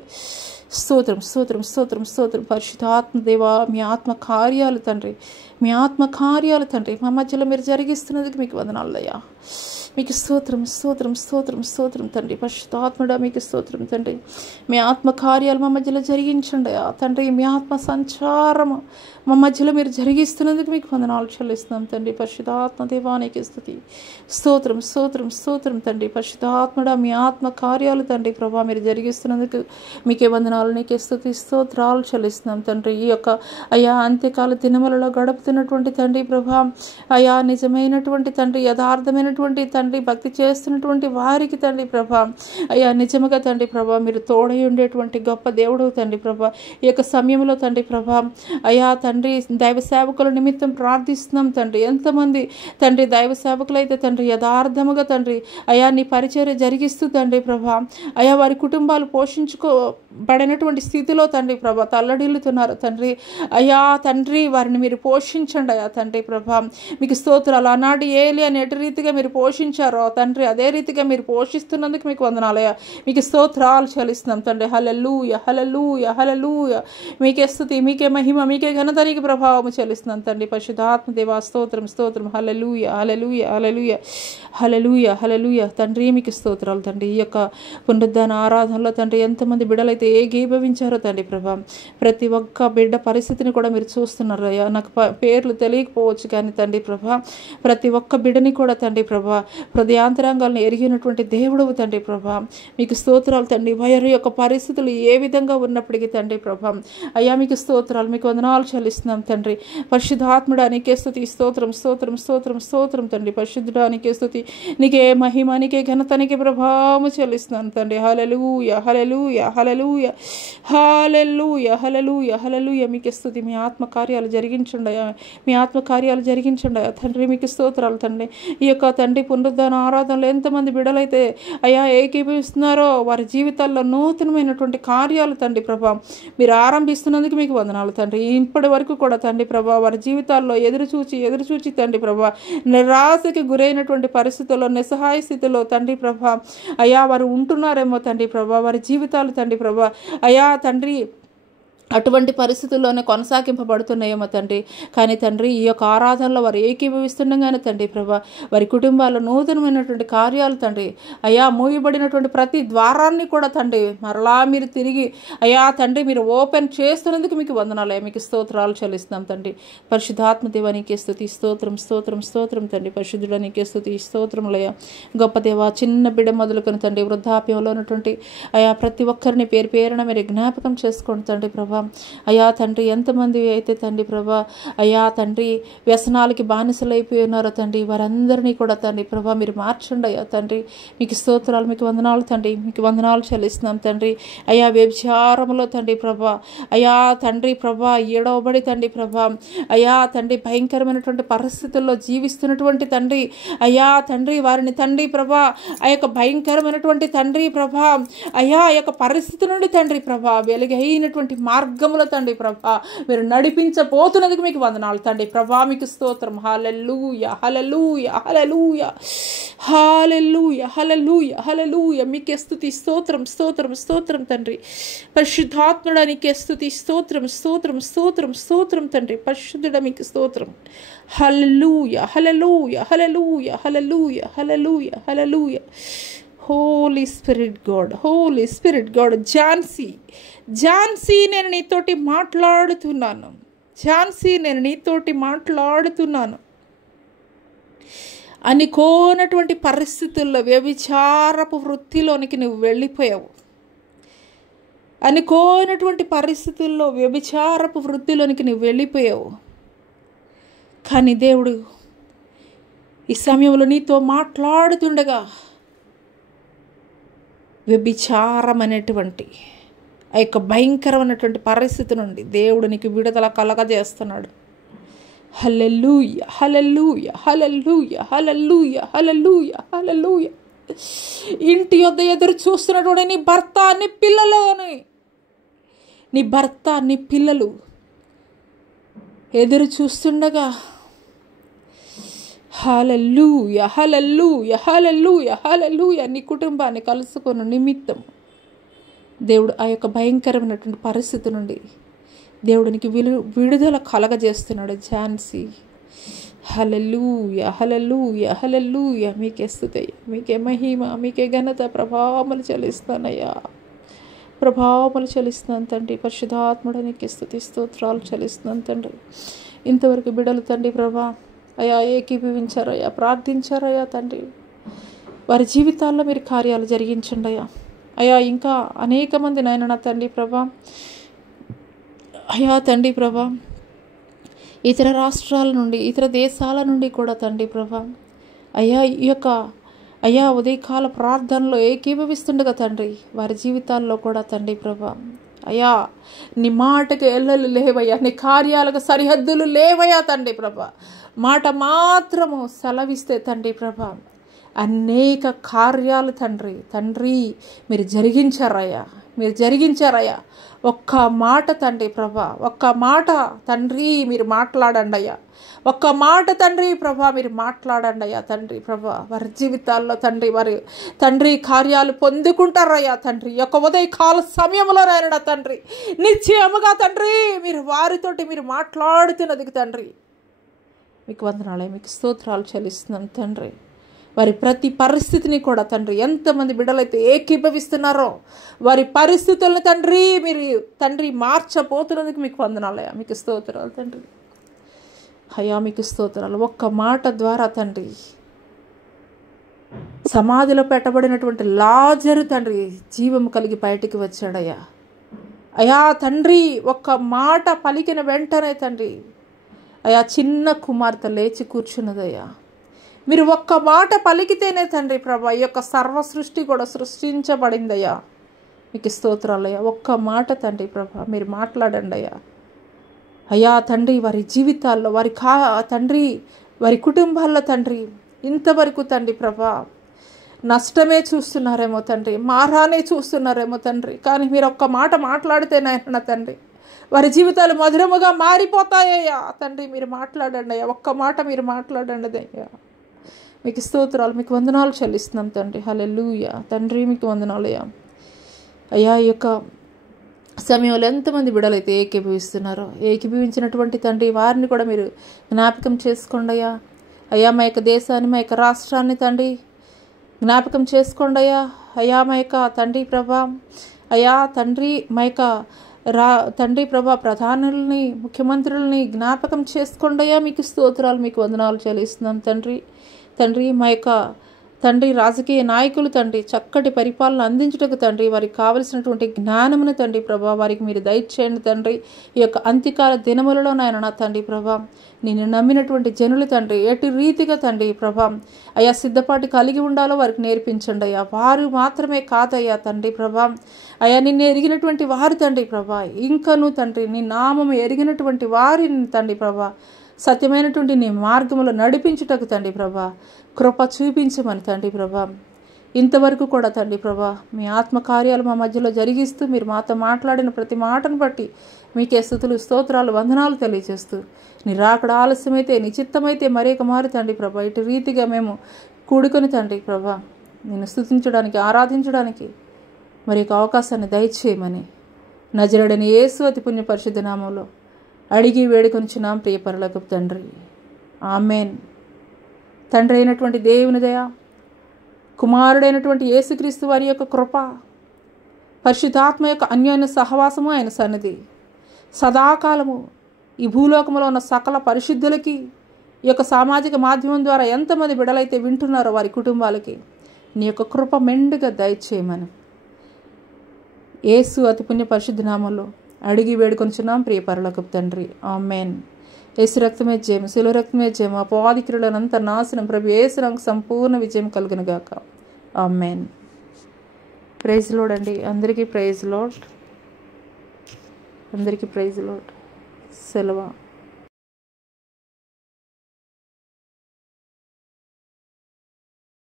స్తోత్రం స్తోత్రం స్తోత్రం స్తోత్రం. పరిశుద్ధాత్మ దేవా మీ ఆత్మ కార్యాలు తండ్రి, మీ ఆత్మ కార్యాలు తండ్రి మా మధ్యలో మీరు జరిగిస్తున్నందుకు మీకు వందనాలయ్యా. మీకు స్తోత్రం స్తోత్రం స్తోత్రం స్తోత్రం తండ్రి. పరిశుద్ధాత్ముడా మీకు స్తోత్రం తండ్రి. మీ ఆత్మ కార్యాలు మా మధ్యలో జరిగించండి తండ్రి. మీ ఆత్మ సంచారము మా మధ్యలో మీరు జరిగిస్తున్నందుకు మీకు వందనాలు చెల్లిస్తున్నాం తండ్రి. పరిశుద్ధాత్మ దేవానికి స్తుతి, స్తోత్రం స్తోత్రం స్తోత్రం తండ్రి. పరిశుద్ధాత్ముడా మీ ఆత్మ కార్యాలు తండ్రి ప్రభా మీరు జరిగిస్తున్నందుకు మీకే వందనాలు, నీకే స్తుతి స్తోత్రాలు చెల్లిస్తున్నాం తండ్రి. ఈ యొక్క అయ్యా అంత్యకాల దినములలో గడుపుతున్నటువంటి తండ్రి ప్రభా అయ్యా నిజమైనటువంటి తండ్రి యథార్థమైనటువంటి తండ్రి భక్తి చేస్తున్నటువంటి వారికి తండ్రి ప్రభా అయ్యా నిజముగా తండ్రి ప్రభా మీరు తోడై ఉండేటువంటి గొప్ప దేవుడు తండ్రి ప్రభా. ఈ యొక్క సమయంలో తండ్రి ప్రభా అయ్యా తండ్రి దైవ సేవకుల నిమిత్తం ప్రార్థిస్తున్నాం తండ్రి. ఎంతమంది తండ్రి దైవ సేవకులైతే తండ్రి యథార్థముగా తండ్రి అయ్యా నీ పరిచర్య జరిగిస్తూ తండ్రి ప్రభా అయ్యా వారి కుటుంబాలు పోషించుకోబడినటువంటి స్థితిలో తండ్రి ప్రభా తల్లడిల్లుతున్నారు తండ్రి. అయ్యా తండ్రి వారిని మీరు పోషించండి అయ్యా తండ్రి ప్రభా. మీకు స్తోత్రాలు. ఆనాడు ఏలియాని ఎటు రీతిగా మీరు పోషించారో తండ్రి అదే రీతిగా మీరు పోషిస్తున్నందుకు మీకు వందనాలయ్యా. మీకు స్తోత్రాలు చెల్లిస్తున్నాం తండ్రి. హల్లెలూయా హల్లెలూయా హల్లెలూయా. మీకే స్తుతి, మీకే మహిమ, మీకే ఘనతనికి ప్రభావము చెల్లిస్తున్నాం తండ్రి. పరిశుద్ధాత్మ దేవా స్తోత్రం స్తోత్రం. హల్లెలూయా హల్లెలూయా హల్లెలూయా హల్లెలూయా హల్లెలూయా తండ్రి. మీకు స్తోత్రాలు తండ్రి. ఈ యొక్క పునరుద్ధాన ఆరాధనలో తండ్రి ఎంతమంది బిడ్డలైతే ఏకీభవించారో తండ్రి ప్రభా ప్రతి ఒక్క బిడ్డ పరిస్థితిని కూడా మీరు చూస్తున్నారు అయ్యా. నాకు పేర్లు తెలియకపోవచ్చు కానీ తండ్రి ప్రభా ప్రతి ఒక్క బిడ్డని కూడా తండ్రి ప్రభా హృదయాంతరంగాలను ఎరిగినటువంటి దేవుడవు తండ్రి ప్రభా. మీకు స్తోత్రాలు తండ్రి. వారి యొక్క పరిస్థితులు ఏ విధంగా ఉన్నప్పటికీ తండ్రి ప్రభా అయ్యా మీకు స్తోత్రాలు, మీకు వందనాలు చెల్లిస్తున్నాం తండ్రి. పరిశుద్ధాత్ముడా నీకే స్తుతి, స్తోత్రం స్తోత్రం స్తోత్రం స్తోత్రం తండ్రి. పరిశుద్ధుడా నీకే స్తుతి, నీకే మహిమ, నీకే ఘనత, నీకే ప్రభావము చెల్లిస్తున్నాను తండ్రి. హల్లెలూయా హల్లెలూయా హల్లెలూయా హల్లెలూయా హల్లెలూయా హల్లెలూయా. మీకే స్తుతి. మీ ఆత్మ కార్యాలు జరిగించండి, మీ ఆత్మ కార్యాలు జరిగించండి తండ్రి. మీకు స్తోత్రాలు తండ్రి. ఈ యొక్క తండ్రి పునరుద్ధాన ఆరాధనలో ఎంతమంది బిడ్డలైతే అయ్యా ఏకీభవిస్తున్నారో వారి జీవితాల్లో నూతనమైనటువంటి కార్యాలు తండ్రి ప్రభా మీరు ఆరంభిస్తున్నందుకు మీకు వందనాలు తండ్రి. ఇప్పటి వరకు కూడా తండ్రి ప్రభా వారి జీవితాల్లో ఎదురు చూచి తండ్రి ప్రభా నిరాశకి గురైనటువంటి పరిస్థితుల్లో నిస్సహాయ స్థితిలో తండ్రి ప్రభా అయ్యా వారు ఉంటున్నారేమో తండ్రి ప్రభా వారి జీవితాలు తండ్రి ప్రభా అయ్యా తండ్రి అటువంటి పరిస్థితుల్లోనే కొనసాగింపబడుతున్నాయేమో తండ్రి. కానీ తండ్రి ఈ యొక్క ఆరాధనలో వారు ఏకీభవిస్తుండగానే తండ్రి ప్రభా వారి కుటుంబాల్లో నూతనమైనటువంటి కార్యాలు తండ్రి అయ్యా మూయబడినటువంటి ప్రతి ద్వారాన్ని కూడా తండ్రి మరలా మీరు తిరిగి అయ్యా తండ్రి మీరు ఓపెన్ చేస్తున్నందుకు మీకు వందనాలయ్యా. మీకు స్తోత్రాలు చెల్లిస్తున్నాం తండ్రి. పరిశుద్ధాత్మ దేవా నీకే స్తుతి, స్తోత్రం స్తోత్రం స్తోత్రం తండ్రి. పరిశుద్ధుడా నీకే స్తుతి, స్తోత్రములయ్యా. గొప్ప దేవా చిన్న బిడ్డ మొదలుకొని తండ్రి వృద్ధాప్యంలో ఉన్నటువంటి అయ్యా ప్రతి ఒక్కరిని పేరు పేరున మీరు జ్ఞాపకం చేసుకోండి తండ్రి ప్రభా. అయా తండ్రి, ఎంతమంది అయితే తండ్రి ప్రభా అయా తండ్రి వ్యసనాలకి బానిసలు అయిపోయి ఉన్నారో తండ్రి, వారందరినీ కూడా తండ్రి ప్రభా మీరు మార్చండి అయ్యా తండ్రి. మీకు స్తోత్రాలు, మీకు వందనాలు తండ్రి, మీకు వందనాలు చెల్లిస్తున్నాం తండ్రి. అయా వ్యభిచారంలో తండ్రి ప్రభా అయా తండ్రి ప్రభా ఏడవబడి తండ్రి ప్రభా అయా తండ్రి భయంకరమైనటువంటి పరిస్థితుల్లో జీవిస్తున్నటువంటి తండ్రి అయా తండ్రి వారిని తండ్రి ప్రభా ఆ యొక్క భయంకరమైనటువంటి తండ్రి ప్రభా అయా ఆ యొక్క పరిస్థితి నుండి తండ్రి ప్రభా వెలుగైనటువంటి మార్గములో తండ్రి ప్రభా మీరు నడిపించబోతున్నందుకు మీకు వందనాలు తండ్రి ప్రభా. మీకు స్తోత్రం. Hallelujah hallelujah hallelujah hallelujah hallelujah హల్లెలూయా. మీకే స్తుతి, స్తోత్రం స్తోత్రం స్తోత్రం తండ్రి. పరిశుద్ధాత్ముడా నీకే స్తుతి, స్తోత్రం స్తోత్రం స్తోత్రం స్తోత్రం తండ్రి. పరిశుద్ధుడా మీకు స్తోత్రం. Hallelujah hallelujah hallelujah hallelujah hallelujah hallelujah. Holy spirit god, holy spirit god. Jhansi నేను నీతోటి మాట్లాడుతున్నాను. ఝాన్సీ నేను నీతోటి మాట్లాడుతున్నాను. అనుకోనటువంటి పరిస్థితుల్లో వ్యభిచారపు వృత్తిలోనికి నువ్వు వెళ్ళిపోయావు. అనుకోనటువంటి పరిస్థితుల్లో వ్యభిచారపు వృత్తిలోనికి నువ్వు వెళ్ళిపోయావు. కానీ దేవుడు ఈ సమయంలో నీతో మాట్లాడుతుండగా వ్యభిచారం అనేటువంటి ఆ యొక్క భయంకరమైనటువంటి పరిస్థితి నుండి దేవుడు నీకు విడుదల కలగజేస్తున్నాడు. హల్లెలూయా హల్లెలూయా హల్లెలూయా హల్లెలూయా హల్లెలూయా హల్లెలూయా. ఇంటి యొద్ద ఎదురు చూస్తున్నటువంటి నీ భర్త నీ పిల్లలని, నీ భర్త నీ పిల్లలు ఎదురు చూస్తుండగా హల్లెలూయా హల్లెలూయా హల్లెలూయా హల్లెలూయా నీ కుటుంబాన్ని కలుసుకున్న నిమిత్తం దేవుడు ఆ యొక్క భయంకరమైనటువంటి పరిస్థితి నుండి దేవుడినికి విడుదల కలగజేస్తున్నాడు. ఝాన్సీ హల్లెలూయా హల్లెలూయా హల్లెలూయా. మీకే స్తుతి, మీకే మహిమ, మీకే ఘనత ప్రభావములు చెల్లిస్తానయ్యా, ప్రభావములు చెల్లిస్తున్నాను తండ్రి. పరిశుద్ధాత్ముడా నీకే స్తుతి స్తోత్రాలు చెల్లిస్తున్నాను తండ్రి. ఇంతవరకు బిడ్డలు తండ్రి ప్రభా అయా ఏకీభవించారయ్యా, ప్రార్థించారయ్యా తండ్రి. వారి జీవితాల్లో మీరు కార్యాలు జరిగించండి అయ్యా. అయా ఇంకా అనేక మంది నాయన నా తండ్రి ప్రభా అయా తండ్రి ప్రభా ఇతర రాష్ట్రాల నుండి ఇతర దేశాల నుండి కూడా తండ్రి ప్రభా అయా ఈ యొక్క అయా ఉదయకాల ప్రార్థనలో ఏకీభవిస్తుండగా తండ్రి వారి జీవితాల్లో కూడా తండ్రి ప్రభా అయా నీ మాటకు ఎల్లలు లేవయ్యా, నీ కార్యాలకు సరిహద్దులు లేవయ్యా తండ్రి ప్రభా. మాట మాత్రము సెలవిస్తే తండ్రి ప్రభా అనేక కార్యాలు తండ్రి మీరు జరిగించారయ్యా, మీరు జరిగించారయ్యా. ఒక్క మాట తండ్రి ప్రభా, ఒక్క మాట తండ్రి మీరు మాట్లాడండి అయ్యా, ఒక్క మాట తండ్రి ప్రభా మీరు మాట్లాడండి అయ్యా తండ్రి ప్రభా. వారి జీవితాల్లో వారి తండ్రి కార్యాలు పొందుకుంటారయ్యా తండ్రి. యొక్క ఉదయకాల సమయంలో రాయన తండ్రి నిశ్చయముగా తండ్రి మీరు వారితోటి మీరు మాట్లాడుతున్నది తండ్రి. మీకు వందనాలు, మీకు స్తోత్రాలు చెల్లిస్తున్నాను తండ్రి. వారి ప్రతి పరిస్థితిని కూడా తండ్రి ఎంతమంది బిడ్డలైతే ఏకీభవిస్తున్నారో వారి పరిస్థితులను తండ్రి మీరు తండ్రి మార్చబోతున్నందుకు మీకు వందనాలయ్యా, మీకు స్తోత్రాలు తండ్రి. అయ్యా మీకు స్తోత్రాలు. ఒక్క మాట ద్వారా తండ్రి సమాధిలో పెట్టబడినటువంటి లాజరు తండ్రి జీవము కలిగి బయటికి వచ్చాడయ్యా. అయా తండ్రి ఒక్క మాట పలికిన వెంటనే తండ్రి అయా చిన్న కుమార్తె లేచి కూర్చున్నదయ్యా. మీరు ఒక్క మాట పలికితేనే తండ్రి ప్రభా ఈ యొక్క సర్వ సృష్టి కూడా సృష్టించబడిందయ్యా. మీకు స్తోత్రాలయ్యా. ఒక్క మాట తండ్రి ప్రభా మీరు మాట్లాడండి అయ్యా. అయ్యా తండ్రి వారి జీవితాల్లో తండ్రి వారి కుటుంబాల్లో తండ్రి ఇంతవరకు తండ్రి ప్రభా నష్టమే చూస్తున్నారేమో తండ్రి, మారానే చూస్తున్నారేమో తండ్రి. కానీ మీరు ఒక్క మాట మాట్లాడితేనైనా తండ్రి వారి జీవితాలు మధురముగా మారిపోతాయ్యా తండ్రి. మీరు మాట్లాడండి అయ్యా, ఒక్క మాట మీరు మాట్లాడండి అయ్యా. మీకు స్తోత్రాలు, మీకు వందనాలు చెల్లిస్తున్నాం తండ్రి. హల్లెలూయా తండ్రి మీకు వందనాలయ్యా. అయ్యా ఈ యొక్క సమయంలో ఎంతమంది బిడ్డలైతే ఏకీభవిస్తున్నారో ఏకీభవించినటువంటి తండ్రి వారిని కూడా మీరు జ్ఞాపకం చేసుకోండి అయ్యా. అయ్యా మా యొక్క దేశాన్ని మా యొక్క రాష్ట్రాన్ని తండ్రి జ్ఞాపకం చేసుకోండి అయ్యా. అయ్యా మా యొక్క తండ్రి ప్రభా అయ్యా తండ్రి మా యొక్క తండ్రి ప్రభా ప్రధానుల్ని ముఖ్యమంత్రుల్ని జ్ఞాపకం చేసుకోండి అయ్యా. మీకు స్తోత్రాలు, మీకు వందనాలు చెల్లిస్తున్నాం తండ్రి. తండ్రి మా యొక్క తండ్రి రాజకీయ నాయకులు తండ్రి చక్కటి పరిపాలన అందించుటకు తండ్రి వారికి కావలసినటువంటి జ్ఞానమును తండ్రి ప్రభా వారికి మీరు దయచేయండి తండ్రి. ఈ యొక్క అంత్యకాల దినములలో నాయన నా తండ్రి ప్రభా నేను నమ్మినటువంటి జనులు తండ్రి ఎటు రీతిగా తండ్రి ప్రభా అయా సిద్ధపాటు కలిగి ఉండాలో వారికి నేర్పించండి అయ్యా. వారు మాత్రమే కాదయ్యా తండ్రి ప్రభా అయా నిన్ను ఎరిగినటువంటి వారు తండ్రి ప్రభా ఇంకను తండ్రి నీ నామము ఎరిగినటువంటి వారిని తండ్రి ప్రభా సత్యమైనటువంటి నీ మార్గములో నడిపించుటకు తండ్రి ప్రభా కృప చూపించమని తండ్రి ప్రభా. ఇంతవరకు కూడా తండ్రి ప్రభా మీ ఆత్మకార్యాలు మా మధ్యలో జరిగిస్తూ మీరు మాతో మాట్లాడిన ప్రతి మాటను బట్టి మీకే స్తుతులు స్తోత్రాలు వందనాలు తెలియజేస్తూ నీ రాకడ ఆలస్యమైతే నీ చిత్తమైతే మరొక మారు తండ్రి ప్రభా ఇటు రీతిగా మేము కూడుకొని తండ్రి ప్రభా నిన్ను స్తుతించడానికి ఆరాధించడానికి మరి ఒక అవకాశాన్ని దయచేయమని నజరేయుడైన యేసు అతి పుణ్య పరిశుద్ధ నామములో అడిగి వేడుకొనిచున్నాం ప్రియ పరలోకపు తండ్రి. ఆమేన్. తండ్రి అయినటువంటి దేవుని దయ, కుమారుడైనటువంటి యేసుక్రీస్తు వారి యొక్క కృప, పరిశుద్ధాత్మ యొక్క అన్యోన్య సహవాసము ఆయన సన్నిధి సదాకాలము ఈ భూలోకంలో ఉన్న సకల పరిశుద్ధులకి ఈ యొక్క సామాజిక మాధ్యమం ద్వారా ఎంతమంది బిడలైతే వింటున్నారో వారి కుటుంబాలకి నీ యొక్క కృప మెండుగా దయచేయమని యేసు అతి పుణ్య పరిశుద్ధ నామంలో అడిగి వేడుకొనిచున్నాం ప్రియ పరలోకపు తండ్రి. ఆమేన్. యేసు రక్తమే జయం, శిలువ రక్తమే జయం, అపవాది క్రియలనంత నాశనం ప్రభు యేసు నాకు సంపూర్ణ విజయం కలుగును గాక. ఆమేన్. ప్రైజ్ లార్డ్ అండి. అందరికీ ప్రైజ్ లార్డ్. అందరికీ ప్రైజ్ లార్డ్. సెలవు.